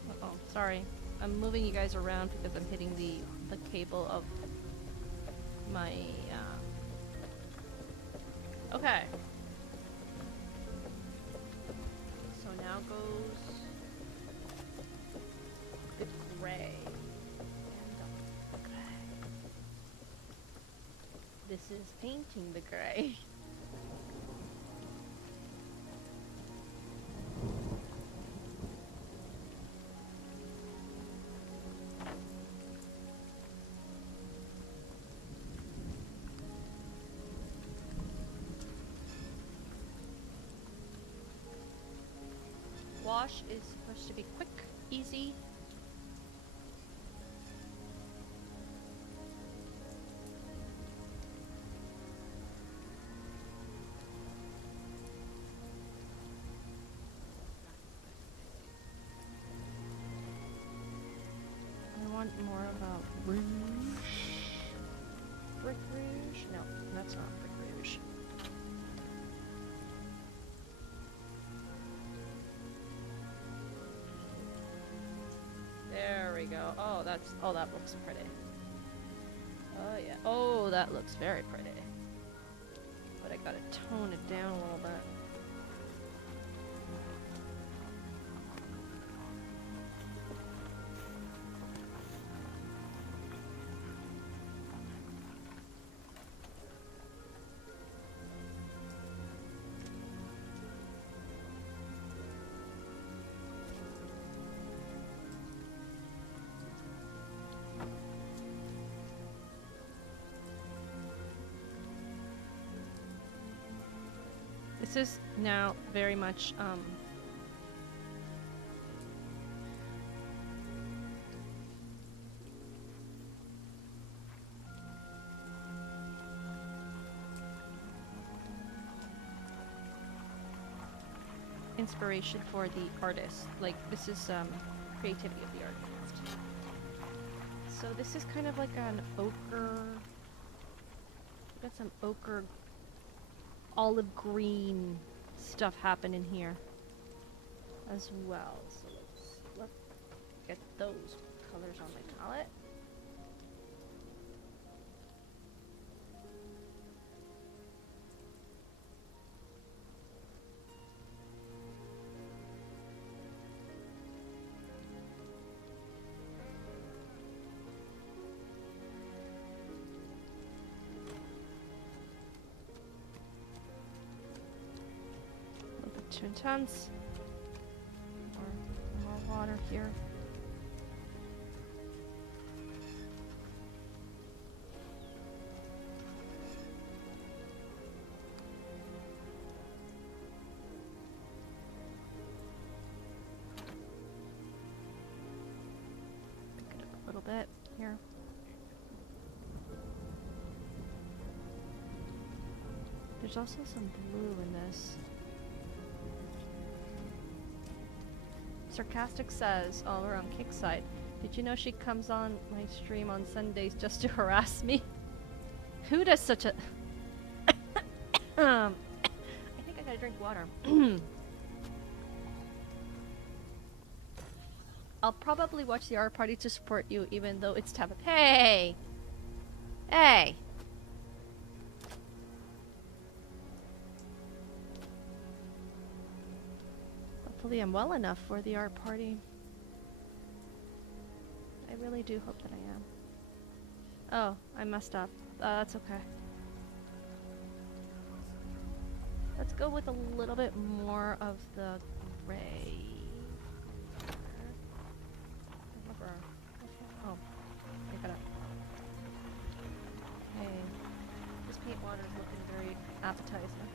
Uh-oh, sorry. I'm moving you guys around because I'm hitting the cable of my, Okay. So now goes the gray. And the gray. This is painting the gray. Wash is supposed to be quick, easy. I want more of a rouge. Brick rouge? No, that's not brick rouge. There we go. Oh, that looks pretty. Oh yeah. Oh, that looks very pretty. But I gotta tone it down a little bit. This is now very much inspiration for the artist. Like, this is creativity of the artist. So this is kind of like an ochre. Got some ochre, olive green stuff happening here as well. So let's get those colors on my palette. too intense. More water here. Pick it up a little bit here. There's also some blue in this. Sarcastic says, all around Kickside, did you know she comes on my stream on Sundays just to harass me? Who does such a... I think I gotta drink water. I'll probably watch the art party to support you even though it's taboo. Hey! Hey! Hopefully I'm well enough for the art party. I really do hope that I am. Oh, I messed up. That's okay. Let's go with a little bit more of the gray. Oh, I gotta... Hey, this paint water is looking very appetizing.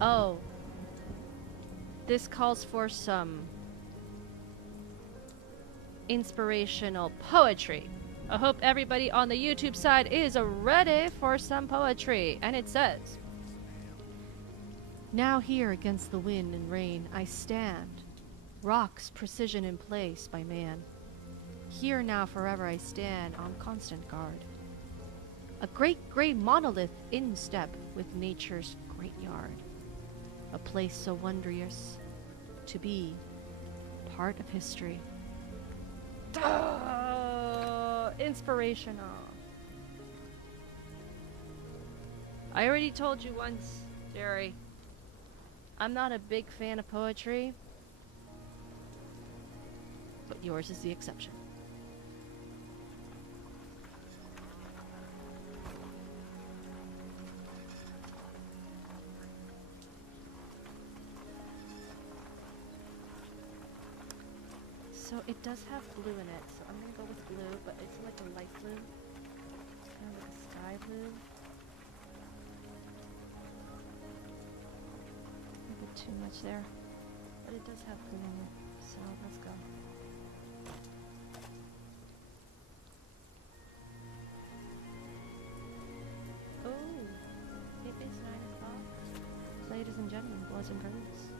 Oh. This calls for some inspirational poetry. I hope everybody on the YouTube side is ready for some poetry. And it says, now here against the wind and rain I stand, rocks precision in place by man. Here now forever I stand on constant guard. A great grey monolith in step with nature's great yard. A place so wondrous to be part of history. Inspirational. I already told you once, Jerry, I'm not a big fan of poetry, but yours is the exception. So it does have blue in it, so I'm gonna go with blue, but it's like a light blue. It's kind of like a sky blue. A bit too much there. But it does have blue in it, so let's go. Oh, it is 9 o'clock. Ladies and gentlemen, boys and girls.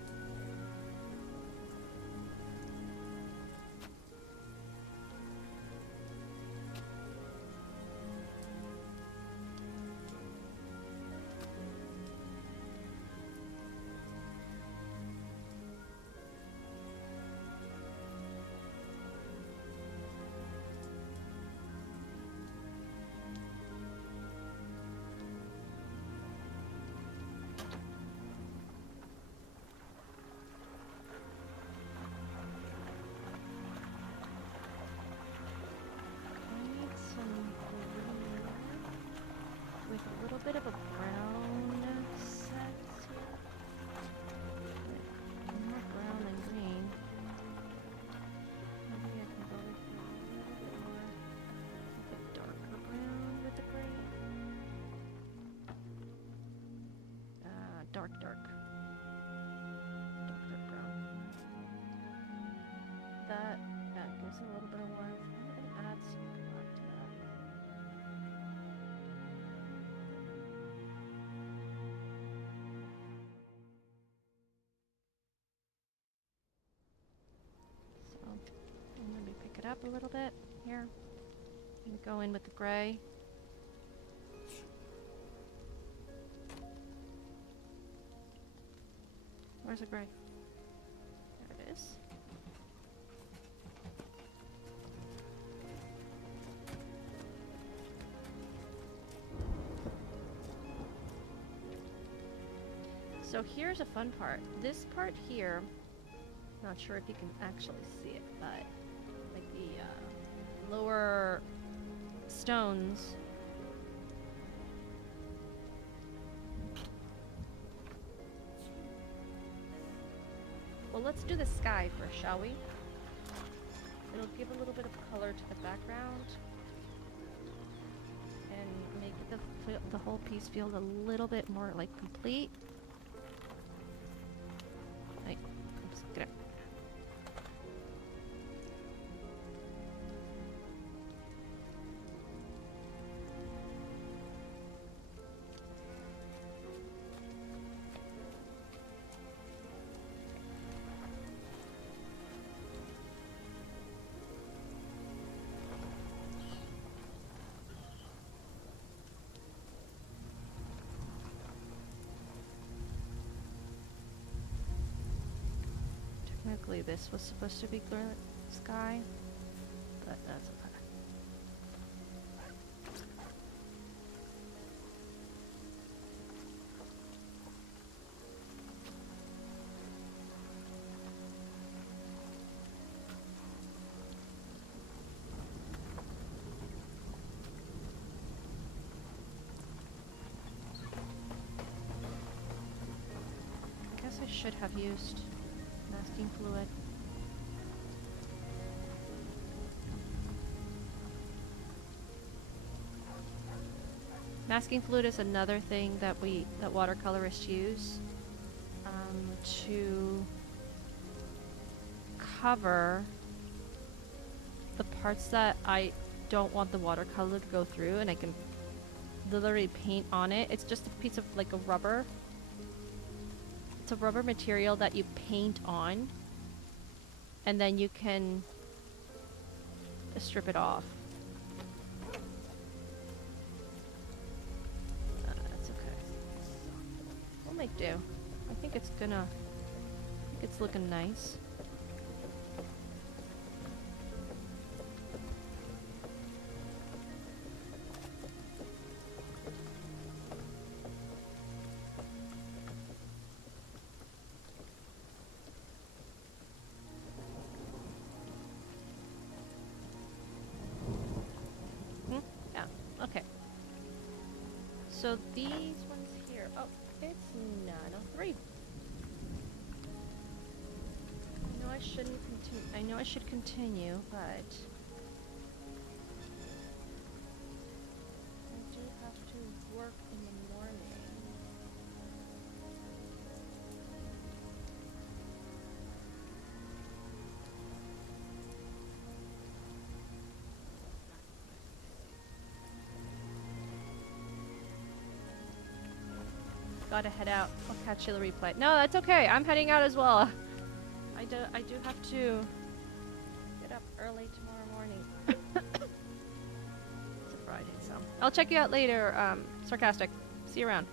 Bit of a brown set here. More brown than green. Maybe I can go with a little bit more like a darker brown with the gray. Dark. Dark brown. That gives it a little bit of warmth. I'm gonna add some black to that. And let me pick it up a little bit here and go in with the gray. Where's the gray? There it is. So here's a fun part. This part here, not sure if you can actually see it, but like the stones. Well, let's do the sky first, shall we? It'll give a little bit of color to the background and make the whole piece feel a little bit more like complete. Like, oops, get it. Technically, this was supposed to be clear sky, but that's okay. I guess I should have used masking fluid. Masking fluid is another thing that watercolorists use to cover the parts that I don't want the watercolor to go through, and I can literally paint on it. It's just a piece of like a rubber. It's a rubber material that you paint on, and then you can strip it off. That's okay. We'll make do. I think it's looking nice. Okay. So these ones here. Oh, it's 9:03. I know I should continue, but I do have to work in the morning. Gotta head out. I'll catch you the replay. No, that's okay. I'm heading out as well. I do have to get up early tomorrow morning. It's a Friday, so I'll check you out later. Sarcastic. See you around.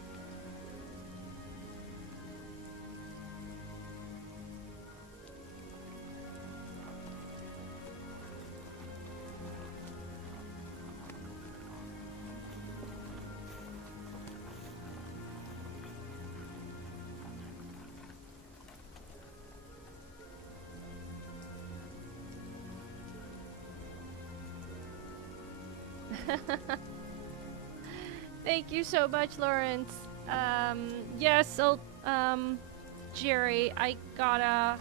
Thank you so much, Lawrence. Yeah, so, Jerry, I gotta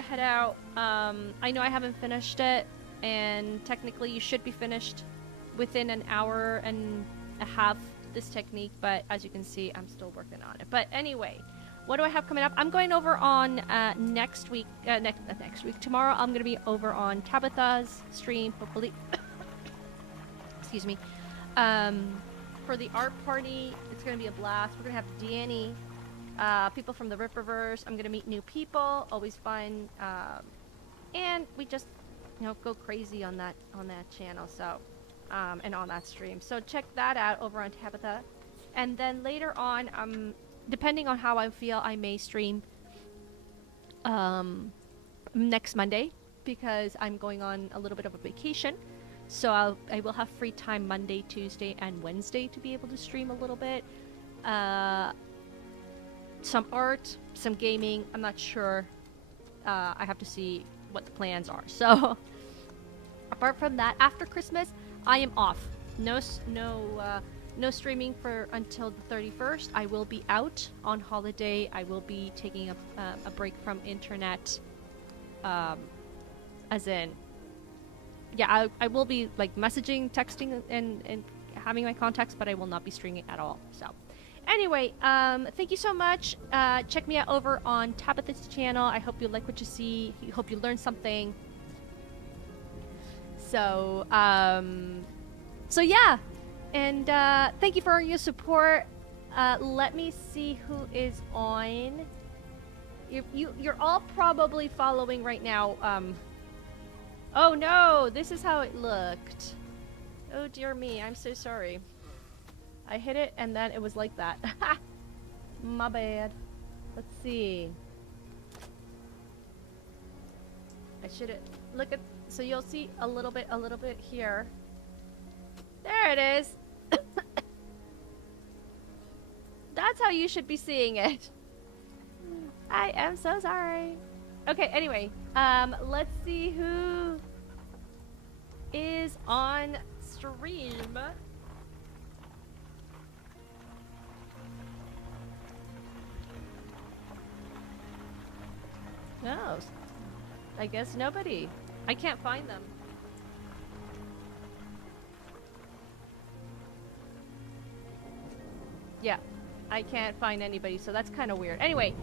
head out. I know I haven't finished it, and technically you should be finished within an hour and a half this technique, but as you can see, I'm still working on it. But anyway, what do I have coming up? I'm going over on next week, tomorrow I'm gonna be over on Tabitha's stream, hopefully. Excuse me. For the art party, it's going to be a blast. We're going to have Danny, people from the Ripperverse. I'm going to meet new people, always fun. And we just, go crazy on that channel, so, and on that stream. So check that out over on Tabitha. And then later on, depending on how I feel, I may stream next Monday, because I'm going on a little bit of a vacation. So I will have free time Monday, Tuesday, and Wednesday to be able to stream a little bit. Some art, some gaming. I'm not sure. I have to see what the plans are. So apart from that, after Christmas, I am off. No streaming for until the 31st. I will be out on holiday. I will be taking a break from internet. As in, yeah, I will be like messaging, texting, and having my contacts, but I will not be streaming at all. So, anyway, thank you so much. Check me out over on Tabitha's channel. I hope you like what you see. I hope you learned something. So, so yeah, and thank you for your support. Let me see who is on. You're all probably following right now. Oh no, this is how it looked. Oh dear me, I'm so sorry. I hit it and then it was like that. My bad. Let's see. I should have look at, so you'll see a little bit here. There it is. That's how you should be seeing it. I am so sorry. Okay, anyway, let's see who is on stream. No, I guess nobody. I can't find them. Yeah, I can't find anybody, so that's kind of weird. Anyway,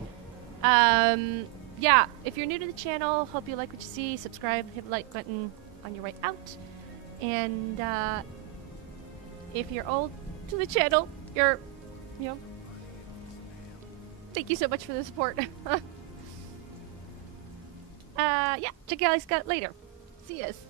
yeah, if you're new to the channel, hope you like what you see. Subscribe, hit the like button on your way out. And if you're old to the channel, you're, you know, thank you so much for the support. Yeah, check you guys out later. See yas.